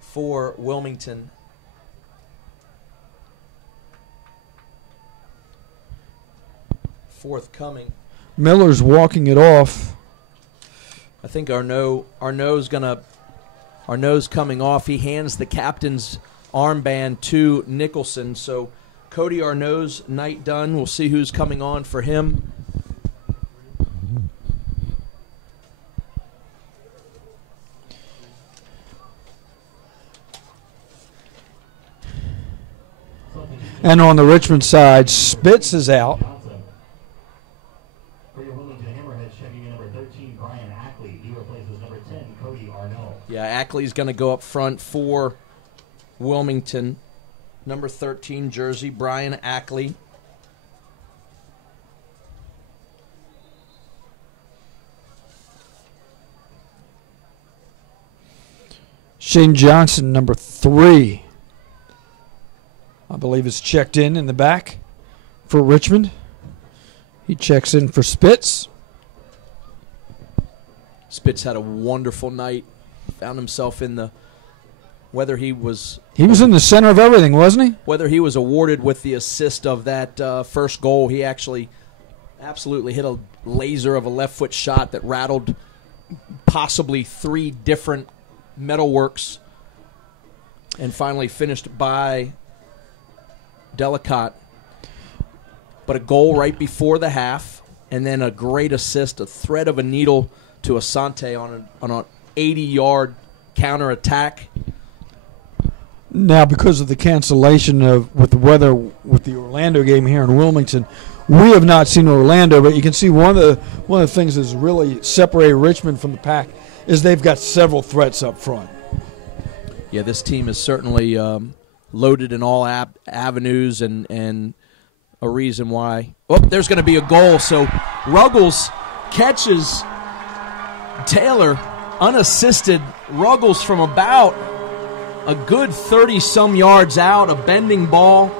for Wilmington. Forthcoming. Miller's walking it off. I think Arnaud's coming off. He hands the captain's armband to Nicholson. So Cody Arnaud's night done. We'll see who's coming on for him. And on the Richmond side, Spitz is out. For your Wilmington Hammerheads, checking in number 13, Brian Ackley. He replaces number 10, Cody Arnaud. Yeah, Ackley's going to go up front for Wilmington. Number 13 jersey, Brian Ackley. Shane Johnson, number 3. I believe is checked in the back for Richmond. He checks in for Spitz. Spitz had a wonderful night. Found himself in the He was in the center of everything, wasn't he? Whether he was awarded with the assist of that first goal, he actually absolutely hit a laser of a left foot shot that rattled possibly 3 different metalworks and finally finished by Delicott. But a goal right before the half, and then a great assist, a thread of a needle to Asante on an 80-yard counterattack. Now, because of the cancellation with the weather with the Orlando game here in Wilmington, we have not seen Orlando. But you can see one of the things that's really separated Richmond from the pack is they've got several threats up front. Yeah, this team is certainly loaded in all avenues, and a reason why. Oh, there's going to be a goal. So Ruggles catches Taylor unassisted. Ruggles from about a good 30-some yards out, a bending ball.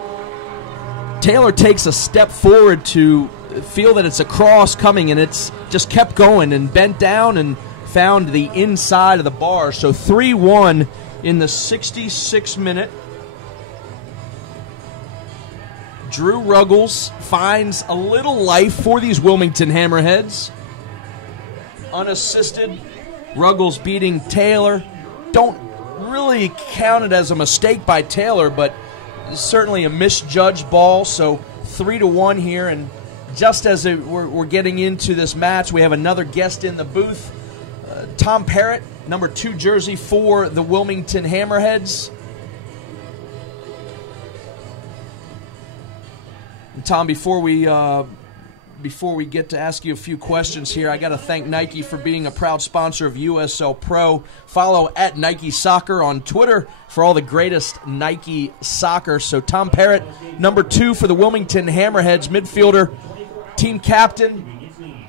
Taylor takes a step forward to feel that it's a cross coming, and it's just kept going and bent down and found the inside of the bar. So 3-1 in the 66th minute. Drew Ruggles finds a little life for these Wilmington Hammerheads. Unassisted, Ruggles beating Taylor. Don't really count it as a mistake by Taylor, but certainly a misjudged ball. So 3-1 here, and just as we're getting into this match, we have another guest in the booth. Tom Parrott, number 2 jersey for the Wilmington Hammerheads. And Tom, before we get to ask you a few questions here, I got to thank Nike for being a proud sponsor of USL Pro. Follow at Nike Soccer on Twitter for all the greatest Nike soccer. So Tom Parrott, number 2 for the Wilmington Hammerheads, midfielder, team captain.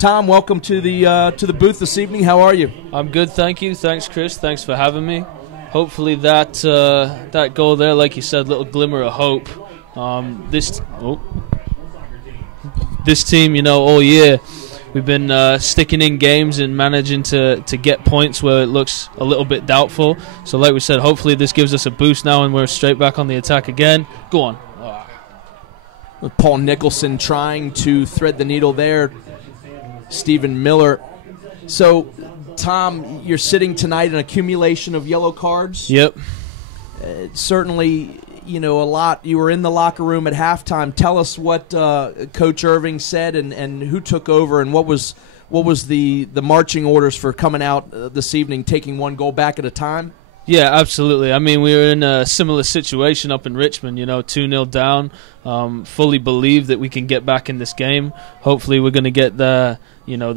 Tom, welcome to the booth this evening. How are you? I'm good, thank you. Thanks, Chris. Thanks for having me. Hopefully that goal there, like you said, little glimmer of hope. This team, all year we've been sticking in games and managing to get points where it looks a little bit doubtful. So like we said, hopefully this gives us a boost now and we're straight back on the attack again. Go on. With Paul Nicholson trying to thread the needle there. Stephen Miller. So, Tom, you're sitting tonight in an accumulation of yellow cards. Yep. Certainly, a lot. You were in the locker room at halftime. Tell us what Coach Irving said and who took over and what was the marching orders for coming out this evening, taking one goal back at a time? Yeah, absolutely. I mean, we were in a similar situation up in Richmond, 2-0 down. Fully believe that we can get back in this game. Hopefully we're going to get the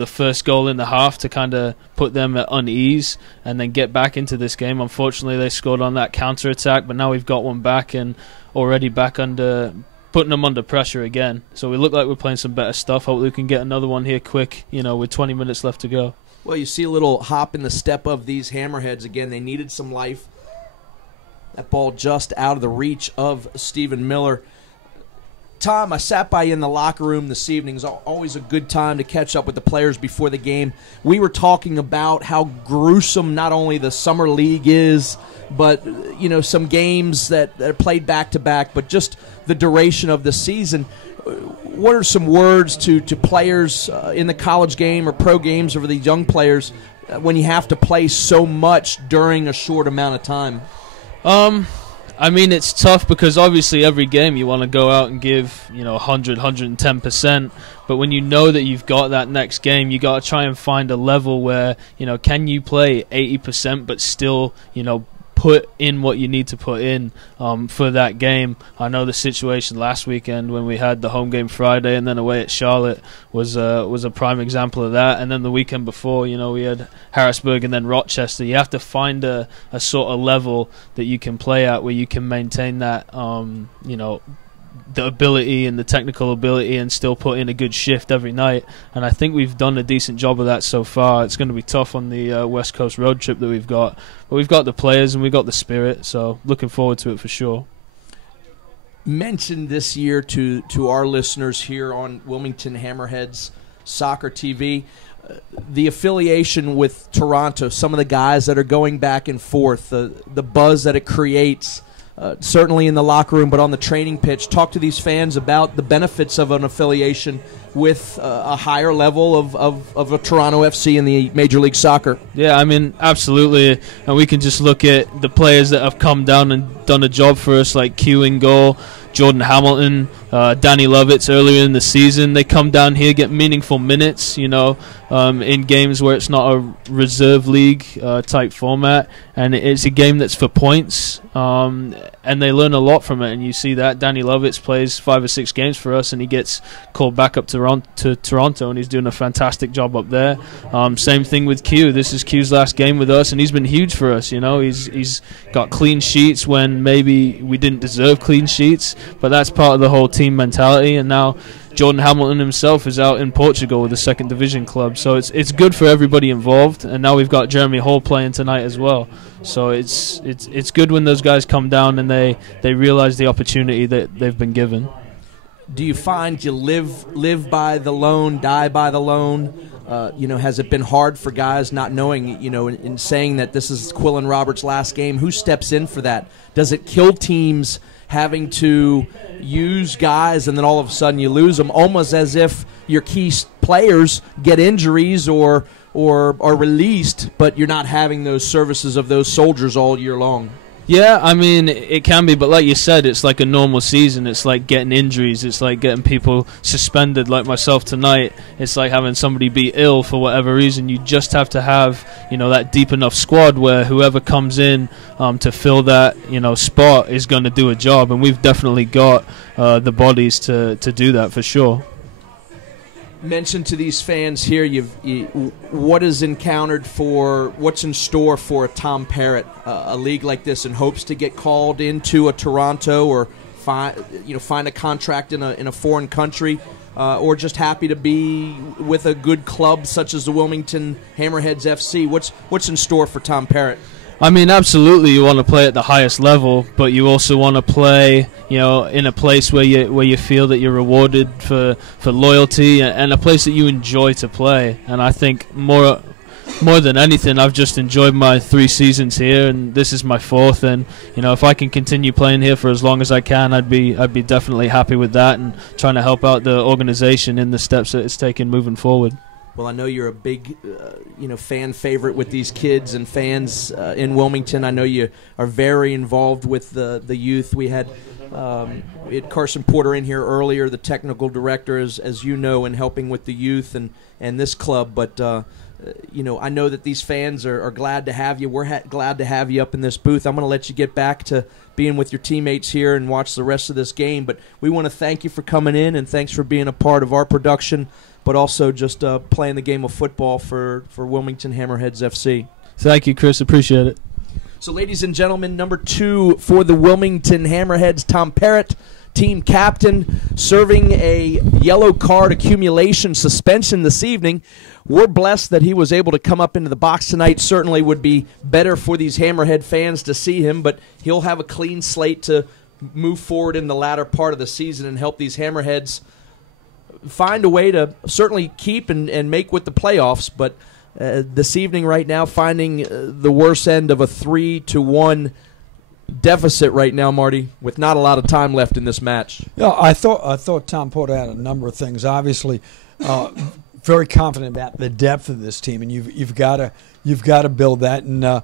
first goal in the half to kind of put them at unease and then get back into this game. Unfortunately, they scored on that counter-attack, but now we've got one back and already back under, putting them under pressure again. So we look like we're playing some better stuff. Hopefully we can get another one here quick, with 20 minutes left to go. Well, you see a little hop in the step of these Hammerheads again. They needed some life. That ball just out of the reach of Stephen Miller. Tom, I sat by you in the locker room this evening. It's always a good time to catch up with the players before the game. We were talking about how gruesome not only the summer league is, but some games that are played back-to-back, but just the duration of the season. What are some words to players in the college game or pro games or these young players when you have to play so much during a short amount of time? I mean, it's tough because obviously every game you want to go out and give 100, 110%. But when you know that you've got that next game, you got to try and find a level where can you play 80% but still put in what you need to put in for that game. I know the situation last weekend when we had the home game Friday and then away at Charlotte was a prime example of that. And then the weekend before, we had Harrisburg and then Rochester. You have to find a sort of level that you can play at where you can maintain that, the ability and the technical ability and still put in a good shift every night. And I think we've done a decent job of that so far. It's going to be tough on the West Coast road trip that we've got. But we've got the players and we've got the spirit, so looking forward to it for sure. Mentioned this year to our listeners here on Wilmington Hammerheads Soccer TV, the affiliation with Toronto, some of the guys that are going back and forth, the buzz that it creates, certainly in the locker room, but on the training pitch. Talk to these fans about the benefits of an affiliation with a higher level of a Toronto FC in the Major League Soccer. Yeah, I mean, absolutely. And we can just look at the players that have come down and done a job for us, like Q in goal, Jordan Hamilton, Danny Lovitz earlier in the season. They come down here, get meaningful minutes, in games where it's not a reserve league type format, and it's a game that's for points, and they learn a lot from it. And you see that Danny Lovitz plays 5 or 6 games for us, and he gets called back up to Toronto, and he's doing a fantastic job up there. Same thing with Q. This is Q's last game with us, and he's been huge for us. You know, he's got clean sheets when maybe we didn't deserve clean sheets, but that's part of the whole team mentality. And now Jordan Hamilton himself is out in Portugal with the 2nd Division club, so it's good for everybody involved. And now we've got Jeremy Hall playing tonight as well, so it's good when those guys come down and they realize the opportunity that they've been given. Do you find you live by the loan, die by the loan? Has it been hard for guys not knowing, in saying that this is Quillen Roberts' last game? Who steps in for that? Does it kill teams having to use guys and then all of a sudden you lose them, almost as if your key players get injuries or are released, but you're not having those services of those soldiers all year long? Yeah, I mean, it can be, but like you said, it's like a normal season. It's like getting injuries. It's like getting people suspended, like myself tonight. It's like having somebody be ill for whatever reason. You just have to have, that deep enough squad where whoever comes in to fill that, spot is going to do a job. And we've definitely got the bodies to do that for sure. Mention to these fans here, what is encountered what's in store for a Tom Parrott, a league like this, in hopes to get called into a Toronto or find a contract in a foreign country, or just happy to be with a good club such as the Wilmington Hammerheads FC. What's in store for Tom Parrott? I mean, absolutely, you want to play at the highest level, but you also want to play, in a place where you feel that you're rewarded for loyalty, and a place that you enjoy to play. And I think more than anything, I've just enjoyed my 3 seasons here, and this is my 4th. And if I can continue playing here for as long as I can, I'd be definitely happy with that, and trying to help out the organization in the steps that it's taken moving forward. Well, I know you're a big, fan favorite with these kids and fans in Wilmington. I know you are very involved with the youth. We had Carson Porter in here earlier, the technical director, as you know, in helping with the youth and this club. But, I know that these fans are glad to have you. We're glad to have you up in this booth. I'm going to let you get back to being with your teammates here and watch the rest of this game. But we want to thank you for coming in, and thanks for being a part of our production, but also just playing the game of football for Wilmington Hammerheads FC. Thank you, Chris. Appreciate it. So, ladies and gentlemen, number 2 for the Wilmington Hammerheads, Tom Parrott, team captain, serving a yellow card accumulation suspension this evening. We're blessed that he was able to come up into the box tonight. Certainly would be better for these Hammerhead fans to see him, but he'll have a clean slate to move forward in the latter part of the season and help these Hammerheads find a way to certainly keep and make with the playoffs. But this evening right now, finding the worst end of a 3-1 deficit right now, Marty, with not a lot of time left in this match. Yeah, I thought Tom Porter had a number of things. Obviously, very confident about the depth of this team, and you've got to build that. And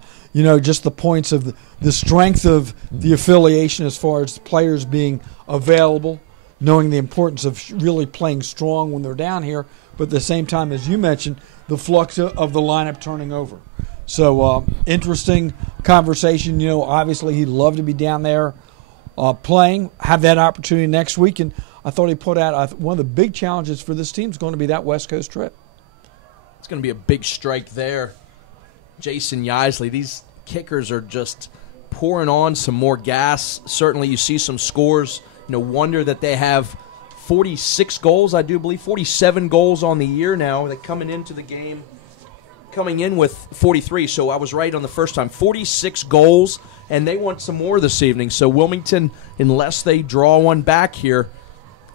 just the points of the strength of the affiliation as far as the players being available, knowing the importance of really playing strong when they're down here, but at the same time, as you mentioned, the flux of the lineup turning over. So interesting conversation. Obviously he'd love to be down there playing, have that opportunity next week. And I thought he put out one of the big challenges for this team is going to be that West Coast trip. It's going to be a big strike there. Jason Yisley, these kickers are just pouring on some more gas. Certainly you see some scores. No wonder that they have 46 goals, I do believe, 47 goals on the year now. They're coming into the game, coming in with 43, so I was right on the first time. 46 goals, and they want some more this evening. So Wilmington, unless they draw one back here,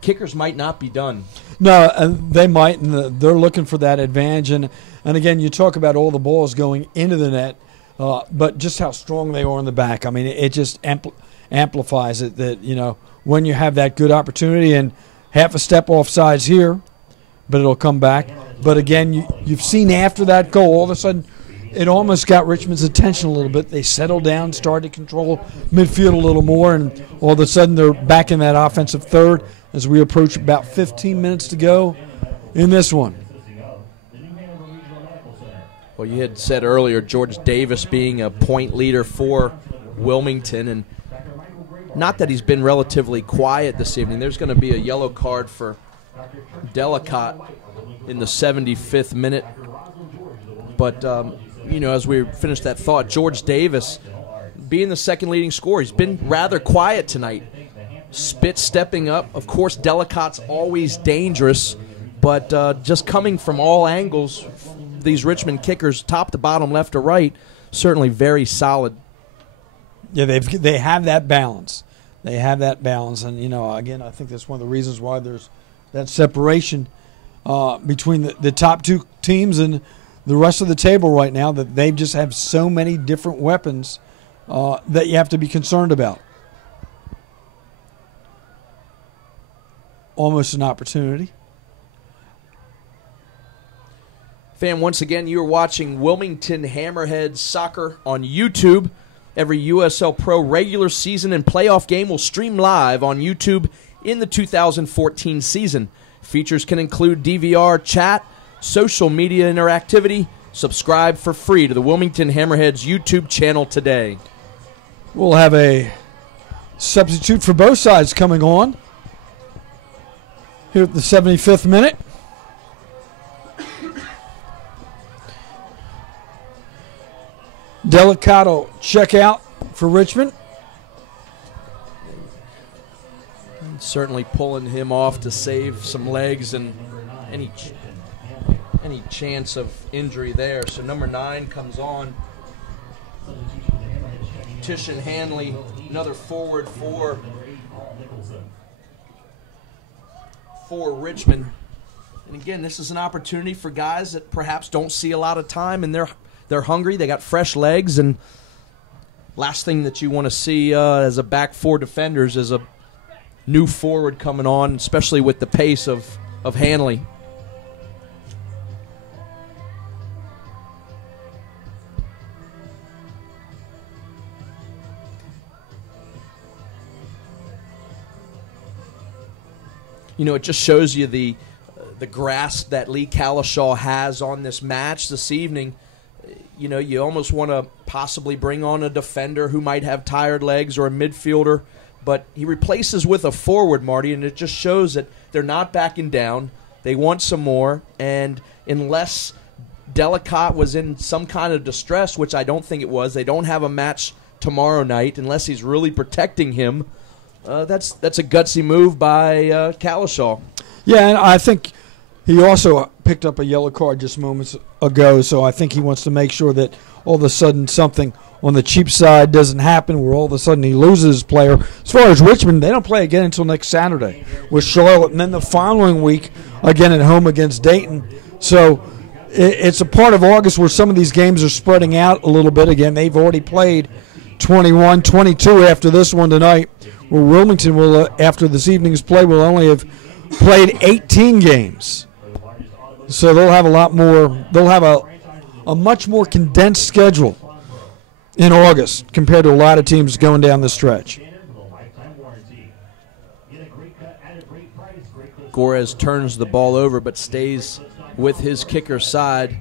kickers might not be done. No, and they might, and they're looking for that advantage. And again, you talk about all the balls going into the net, but just how strong they are in the back. I mean, it just amplifies it that, when you have that good opportunity and half a step off sides here, but it'll come back. But again, you've seen after that goal, all of a sudden, it almost got Richmond's attention a little bit. They settled down, started to control midfield a little more, and all of a sudden they're back in that offensive third as we approach about 15 minutes to go in this one. Well, you had said earlier George Davis being a point leader for Wilmington, and not that he's been relatively quiet this evening. There's going to be a yellow card for Delicott in the 75th minute. But, as we finish that thought, George Davis being the second leading scorer, he's been rather quiet tonight. Spitz stepping up. Of course, Delicott's always dangerous, but just coming from all angles, these Richmond kickers, top to bottom, left to right, certainly very solid. Yeah, they have that balance. They have that balance, and again, I think that's one of the reasons why there's that separation between the top two teams and the rest of the table right now. That they just have so many different weapons that you have to be concerned about. Almost an opportunity. Fan, once again, you are watching Wilmington Hammerheads soccer on YouTube. Every USL Pro regular season and playoff game will stream live on YouTube in the 2014 season. Features can include DVR, chat, social media interactivity. Subscribe for free to the Wilmington Hammerheads YouTube channel today. We'll have a substitute for both sides coming on here at the 75th minute. Delicott check out for Richmond. Certainly pulling him off to save some legs and any chance of injury there. So number 9 comes on. Titian Hanley, another forward for Richmond. And again, this is an opportunity for guys that perhaps don't see a lot of time, and they're hungry. They got fresh legs, and last thing that you want to see as a back four defenders is a new forward coming on, especially with the pace of Hanley. It just shows you the grasp that Lee Calishaw has on this match this evening. You almost want to possibly bring on a defender who might have tired legs or a midfielder, but he replaces with a forward, Marty, and it just shows that they're not backing down. They want some more, and unless Delicott was in some kind of distress, which I don't think it was, they don't have a match tomorrow night unless he's really protecting him. That's a gutsy move by Calishaw. Yeah, and I think he also picked up a yellow card just moments ago, so I think he wants to make sure that all of a sudden something on the cheap side doesn't happen where all of a sudden he loses his player. As far as Richmond, they don't play again until next Saturday with Charlotte, and then the following week again at home against Dayton. So it's a part of August where some of these games are spreading out a little bit. Again, they've already played 21, 22 after this one tonight, where Wilmington will, after this evening's play, will only have played 18 games. So they'll have a lot more. They'll have a much more condensed schedule in August compared to a lot of teams going down the stretch. Gorez turns the ball over but stays with his kicker side.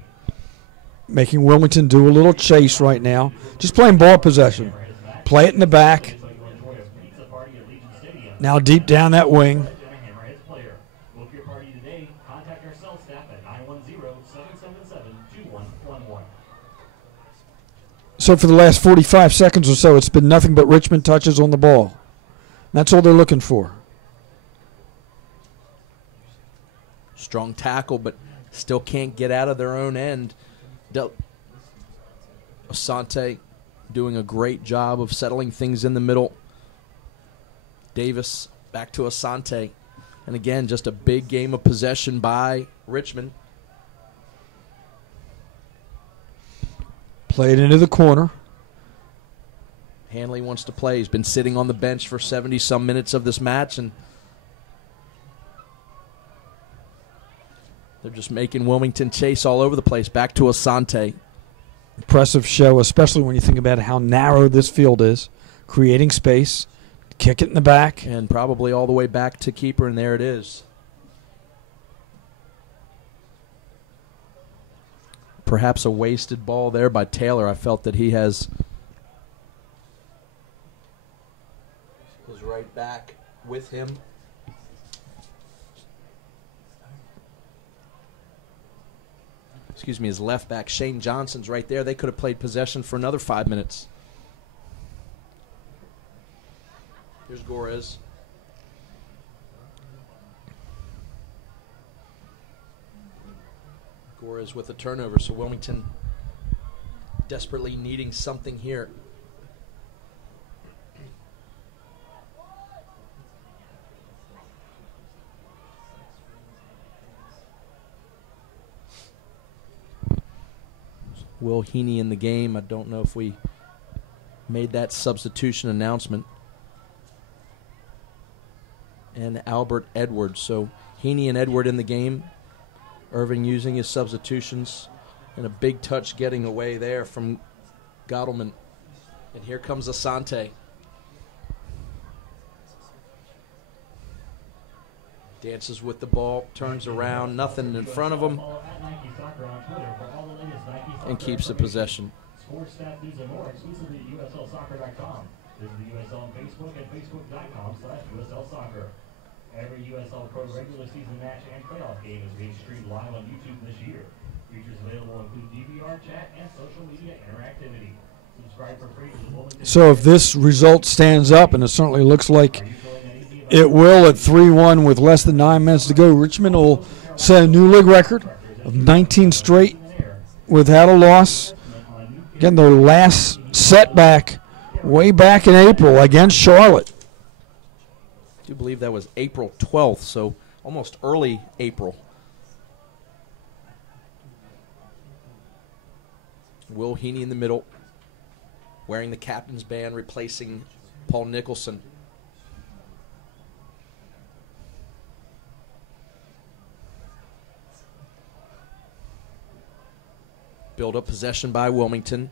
Making Wilmington do a little chase right now. Just playing ball possession. Play it in the back. Now deep down that wing. So for the last 45 seconds or so, it's been nothing but Richmond touches on the ball. That's all they're looking for. Strong tackle, but still can't get out of their own end. Asante doing a great job of settling things in the middle. Davis back to Asante. And again, just a big game of possession by Richmond. Played into the corner. Hanley wants to play. He's been sitting on the bench for 70-some minutes of this match, and they're just making Wilmington chase all over the place. Back to Asante. Impressive show, especially when you think about how narrow this field is. Creating space, kick it in the back. And probably all the way back to keeper, and there it is. Perhaps a wasted ball there by Taylor. I felt that he has his right back with him. Excuse me, his left back, Shane Johnson's right there. They could have played possession for another 5 minutes. Here's Gorez. Gorez with a turnover, so Wilmington desperately needing something here. Will Heaney in the game. I don't know if we made that substitution announcement. And Albert Edwards. So Heaney and Edward in the game. Irving using his substitutions. And a big touch getting away there from Gottleman. And here comes Asante. Dances with the ball, turns around, nothing in front of him, and keeps the possession. Sports stat news and more exclusively at USLsoccer.com. Visit the USL on Facebook at facebook.com/USLsoccer. Every USL Pro regular season match and playoff game is being streamed live on YouTube this year. Features available include DVR, chat, and social media interactivity. Subscribe for free to the Wilmington. So if this result stands up, and it certainly looks like it will at 3-1 with less than 9 minutes to go, Richmond will set a new league record of 19 straight without a loss. Again, their last setback way back in April against Charlotte. I do believe that was April 12th, so almost early April. Will Heaney in the middle, wearing the captain's band, replacing Paul Nicholson. Build up possession by Wilmington.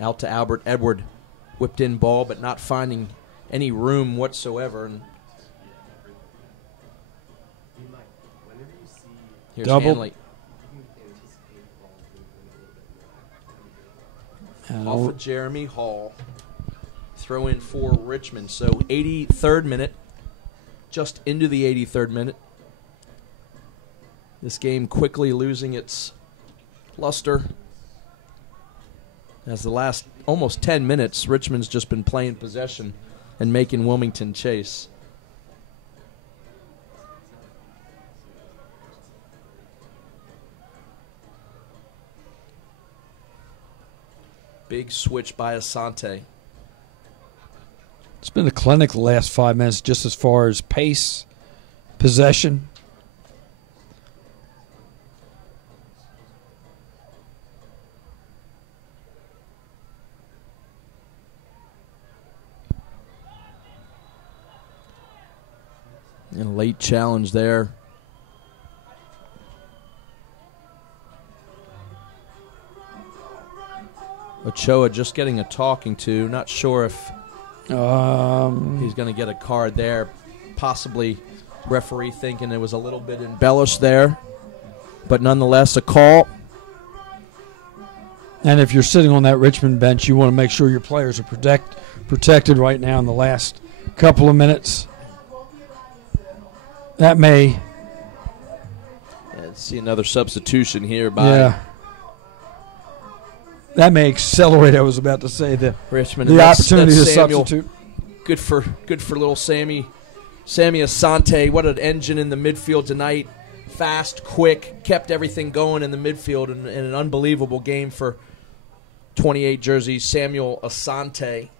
Out to Albert Edward. Whipped in ball, but not finding any room whatsoever. And here's Double. Hanley. Off of Jeremy Hall. Throw in for Richmond. So 83rd minute. Just into the 83rd minute. This game quickly losing its luster. As the last almost 10 minutes, Richmond's just been playing possession and making Wilmington chase. Big switch by Asante. It's been a clinic the last 5 minutes just as far as pace, possession. And a late challenge there. Ochoa just getting a talking to. Not sure if he's going to get a card there. Possibly referee thinking it was a little bit embellished there. But nonetheless, a call. And if you're sitting on that Richmond bench, you want to make sure your players are protected right now in the last couple of minutes. That may. Let's see another substitution here by that may accelerate. I was about to say the Richmond. The opportunity to Samuel. substitute. Good for little Sammy Asante. What an engine in the midfield tonight. Fast, quick, kept everything going in the midfield, and an unbelievable game for 28 jersey Samuel Asante.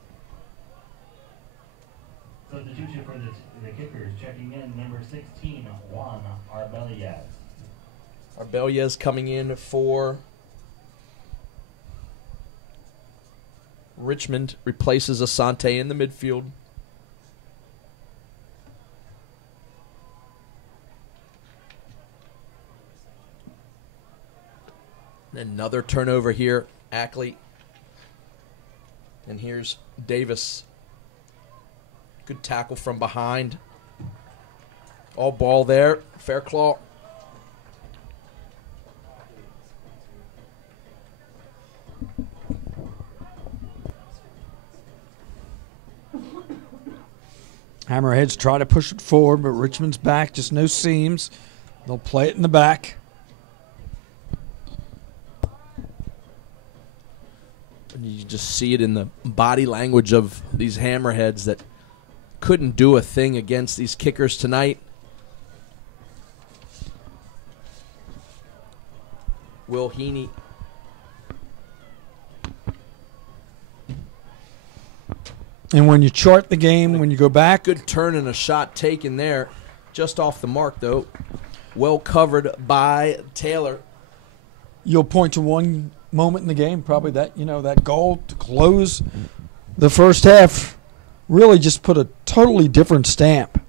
Substitution for the kickers, checking in number 16, Juan Arbelias. Arbelias coming in for Richmond, replaces Asante in the midfield. Another turnover here, Ackley. And here's Davis. Good tackle from behind. All ball there. Fairclough. Hammerheads try to push it forward, but Richmond's back, just no seams. They'll play it in the back. And you just see it in the body language of these Hammerheads that couldn't do a thing against these kickers tonight. Will Heaney. And when you chart the game, when you go back. Good turn and a shot taken there. Just off the mark, though. Well covered by Taylor. You'll point to one moment in the game, probably that goal to close the first half really just put a totally different stamp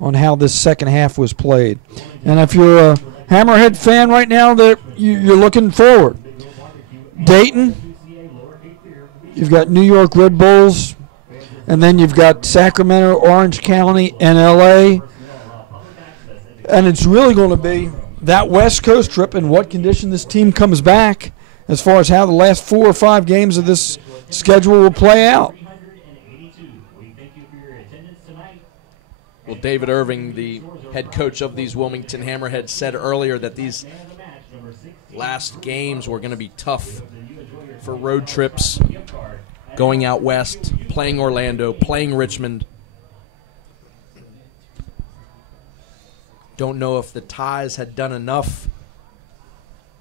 on how this second half was played. And if you're a Hammerhead fan right now, you're looking forward. Dayton, you've got New York Red Bulls, and then you've got Sacramento, Orange County, and L.A. And it's really going to be that West Coast trip and what condition this team comes back as far as how the last 4 or 5 games of this schedule will play out. Well, David Irving, the head coach of these Wilmington Hammerheads, said earlier that these last games were going to be tough for road trips, going out west, playing Orlando, playing Richmond. Don't know if the ties had done enough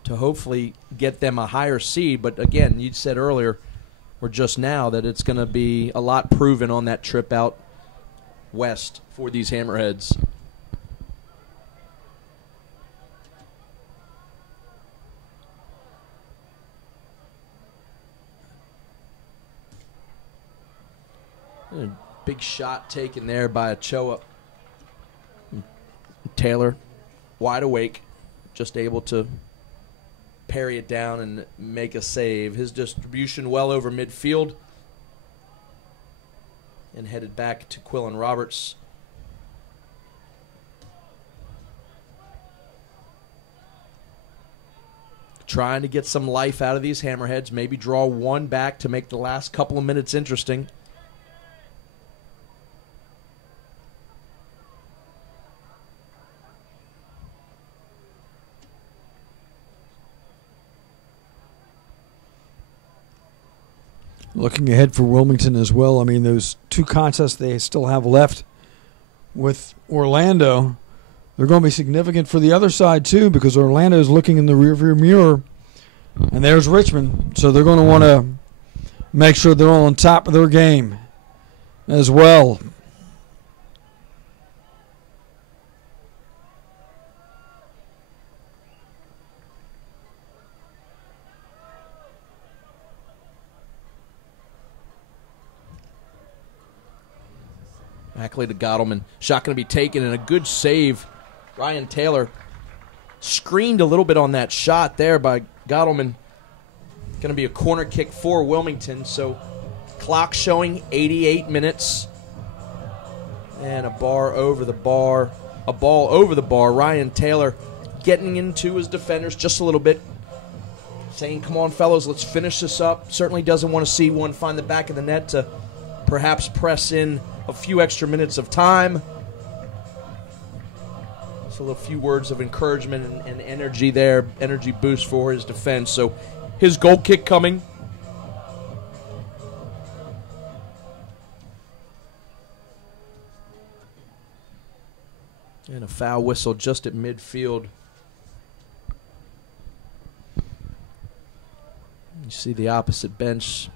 to hopefully get them a higher seed, but again, you said earlier or just now that it's going to be a lot proven on that trip out west for these Hammerheads. A big shot taken there by Ochoa. Taylor, wide awake, just able to parry it down and make a save. His distribution well over midfield. And headed back to Quillen Roberts. Trying to get some life out of these Hammerheads. Maybe draw one back to make the last couple of minutes interesting. Looking ahead for Wilmington as well, I mean, those 2 contests they still have left with Orlando, they're going to be significant for the other side too, because Orlando is looking in the rearview mirror, and there's Richmond. So they're going to want to make sure they're all on top of their game as well. Ackley to Gottleman. Shot going to be taken, and a good save. Ryan Taylor screened a little bit on that shot there by Gottleman. Going to be a corner kick for Wilmington. So clock showing 88 minutes. And a ball over the bar. Ryan Taylor getting into his defenders just a little bit. Saying, come on, fellows, let's finish this up. Certainly doesn't want to see one find the back of the net to perhaps press in a few extra minutes of time. So a few words of encouragement and energy there, energy boost for his defense. So his goal kick coming. And a foul whistle just at midfield. You see the opposite bench.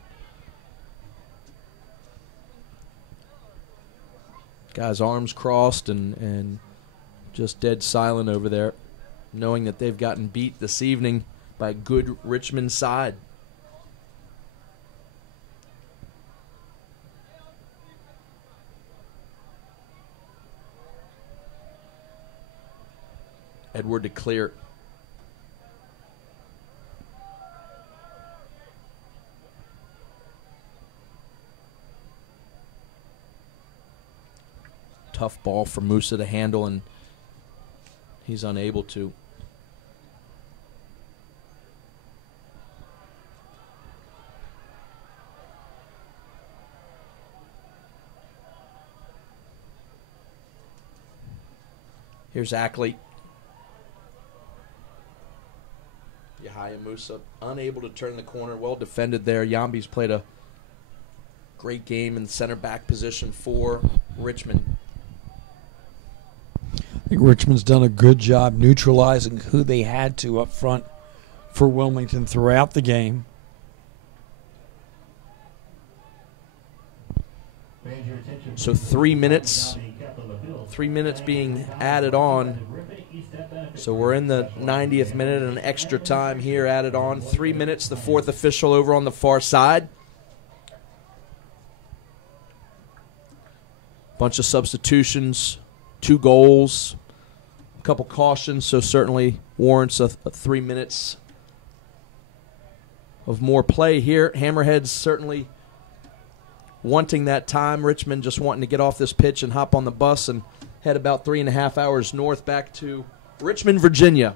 Guys' arms crossed and just dead silent over there, knowing that they've gotten beat this evening by a good Richmond side. Edward to clear. Tough ball for Musa to handle, and he's unable to. Here's Ackley. Yahya Musa unable to turn the corner. Well defended there. Yambi's played a great game in the center back position for Richmond. I think Richmond's done a good job neutralizing who they had to up front for Wilmington throughout the game. So 3 minutes being added on. So we're in the 90th minute and an extra time here added on. 3 minutes, the fourth official over on the far side. Bunch of substitutions, 2 goals, a couple cautions, so certainly warrants a 3 minutes of more play here. Hammerheads certainly wanting that time. Richmond just wanting to get off this pitch and hop on the bus and head about 3.5 hours north back to Richmond, Virginia.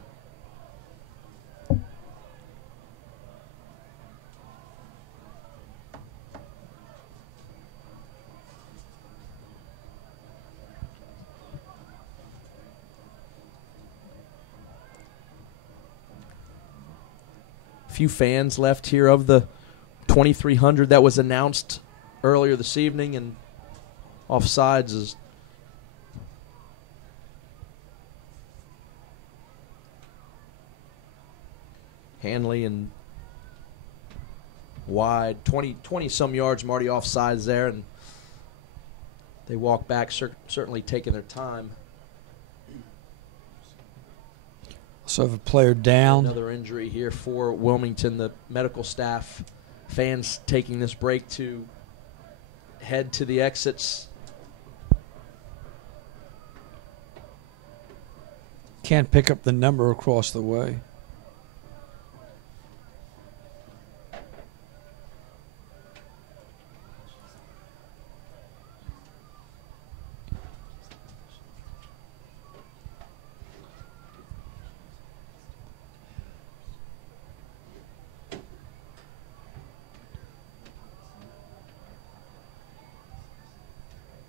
Few fans left here of the 2,300 that was announced earlier this evening, and offsides is Hanley and wide, 20 some yards. Marty offsides there, and they walk back, certainly taking their time. So have a player down. Another injury here for Wilmington. The medical staff, fans taking this break to head to the exits. Can't pick up the number across the way.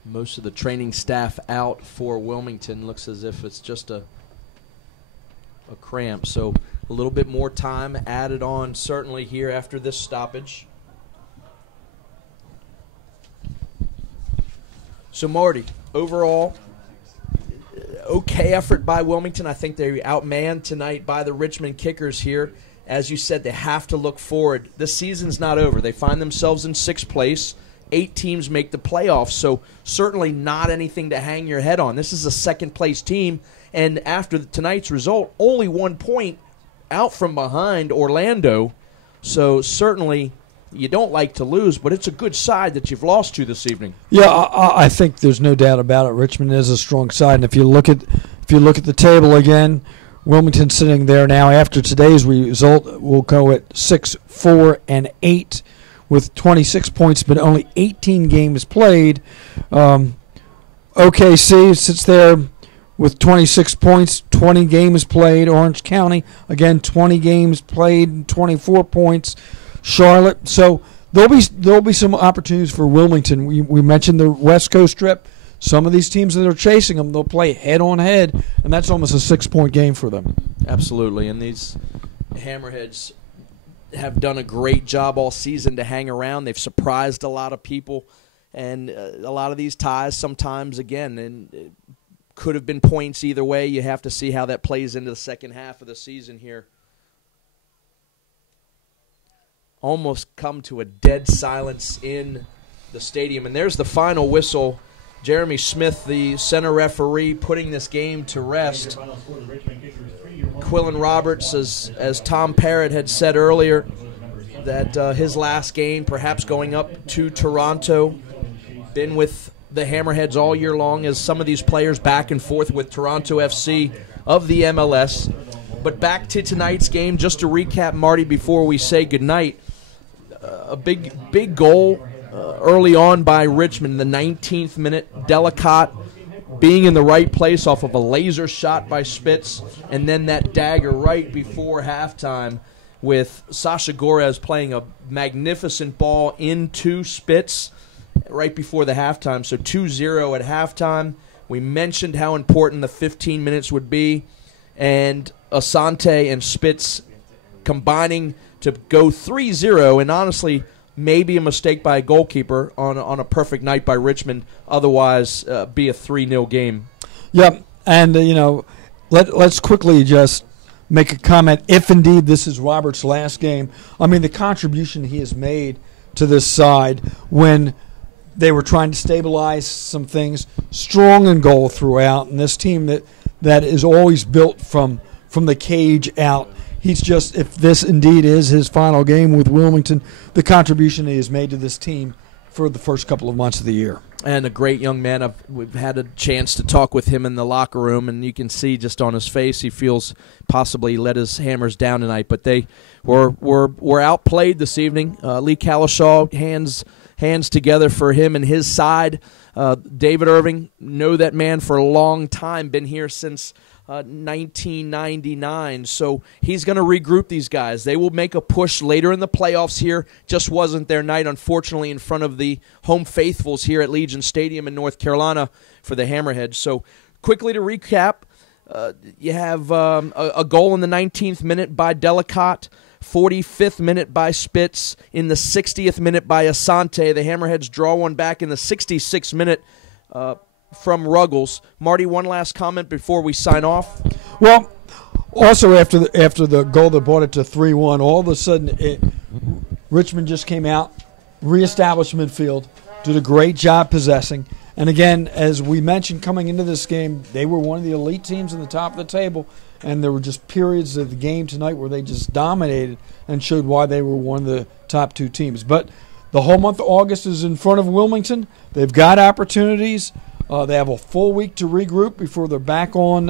Most of the training staff out for Wilmington. Looks as if it's just a cramp. So a little bit more time added on certainly here after this stoppage. So Marty, overall, okay effort by Wilmington. I think they outmanned tonight by the Richmond Kickers here. As you said, they have to look forward. The season's not over. They find themselves in 6th place. 8 teams make the playoffs, so certainly not anything to hang your head on. This is a second-place team, and after tonight's result, only 1 point out from behind Orlando. So certainly you don't like to lose, but it's a good side that you've lost to this evening. Yeah, I think there's no doubt about it. Richmond is a strong side, and if you look at the table again, Wilmington sitting there now after today's result will go at 6-4-8. with 26 points, but only 18 games played. OKC sits there with 26 points, 20 games played. Orange County, again, 20 games played, 24 points. Charlotte. So there'll be some opportunities for Wilmington. We mentioned the West Coast trip. Some of these teams that are chasing them, they'll play head-on-head, and that's almost a 6-point game for them. Absolutely, and these Hammerheads have done a great job all season to hang around. They've surprised a lot of people, and a lot of these ties sometimes, again, and it could have been points either way. You have to see how that plays into the second half of the season here. Almost come to a dead silence in the stadium, and there's the final whistle. Jeremy Smith, the center referee, putting this game to rest. Quillen Roberts, as Tom Parrott had said earlier, that his last game, perhaps going up to Toronto, been with the Hammerheads all year long as some of these players back and forth with Toronto FC of the MLS. But back to tonight's game, just to recap, Marty, before we say goodnight, a big goal early on by Richmond, the 19th minute. Delicate being in the right place off of a laser shot by Spitz, and then that dagger right before halftime with Sasha Gorez playing a magnificent ball into Spitz right before the halftime. So 2-0 at halftime We mentioned how important the 15 minutes would be, and Asante and Spitz combining to go 3-0, and honestly, maybe a mistake by a goalkeeper on a perfect night by Richmond, otherwise be a 3-0 game. Yep, and let's quickly just make a comment. If indeed this is Robert's last game, I mean the contribution he has made to this side when they were trying to stabilize some things, strong in goal throughout, and this team that is always built from the cage out. He's just, if this indeed is his final game with Wilmington, the contribution he has made to this team for the first couple of months of the year. And a great young man. We've had a chance to talk with him in the locker room, and you can see just on his face he feels possibly let his Hammers down tonight. But they were outplayed this evening. Lee Calishaw, hands together for him and his side. David Irving, know that man for a long time, been here since 1999, so he's going to regroup these guys. They will make a push later in the playoffs here. Just wasn't their night, unfortunately, in front of the home faithfuls here at Legion Stadium in North Carolina for the Hammerheads. So quickly to recap, you have a goal in the 19th minute by Delicott, 45th minute by Spitz, in the 60th minute by Asante. The Hammerheads draw one back in the 66th minute from Ruggles. Marty, one last comment before we sign off. Well, also after the goal that brought it to 3-1, all of a sudden Richmond just came out, reestablished midfield, did a great job possessing. And again, as we mentioned coming into this game, they were one of the elite teams in the top of the table, and there were just periods of the game tonight where they just dominated and showed why they were one of the top two teams. But the whole month of August is in front of Wilmington. They've got opportunities. They have a full week to regroup before they're back on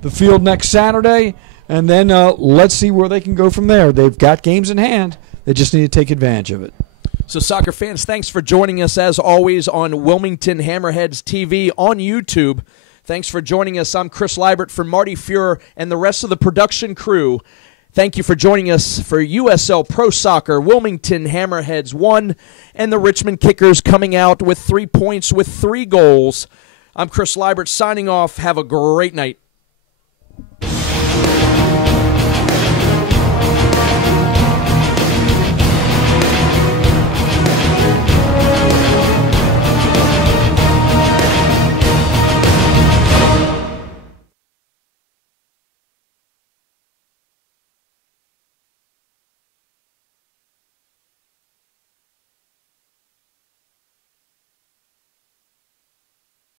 the field next Saturday, and then let's see where they can go from there. They've got games in hand. They just need to take advantage of it. So, soccer fans, thanks for joining us, as always, on Wilmington Hammerheads TV on YouTube. Thanks for joining us. I'm Chris Liebert for Marty Fuhrer and the rest of the production crew. Thank you for joining us for USL Pro Soccer. Wilmington Hammerheads won, and the Richmond Kickers coming out with 3 points with 3 goals. I'm Chris Liebert signing off. Have a great night.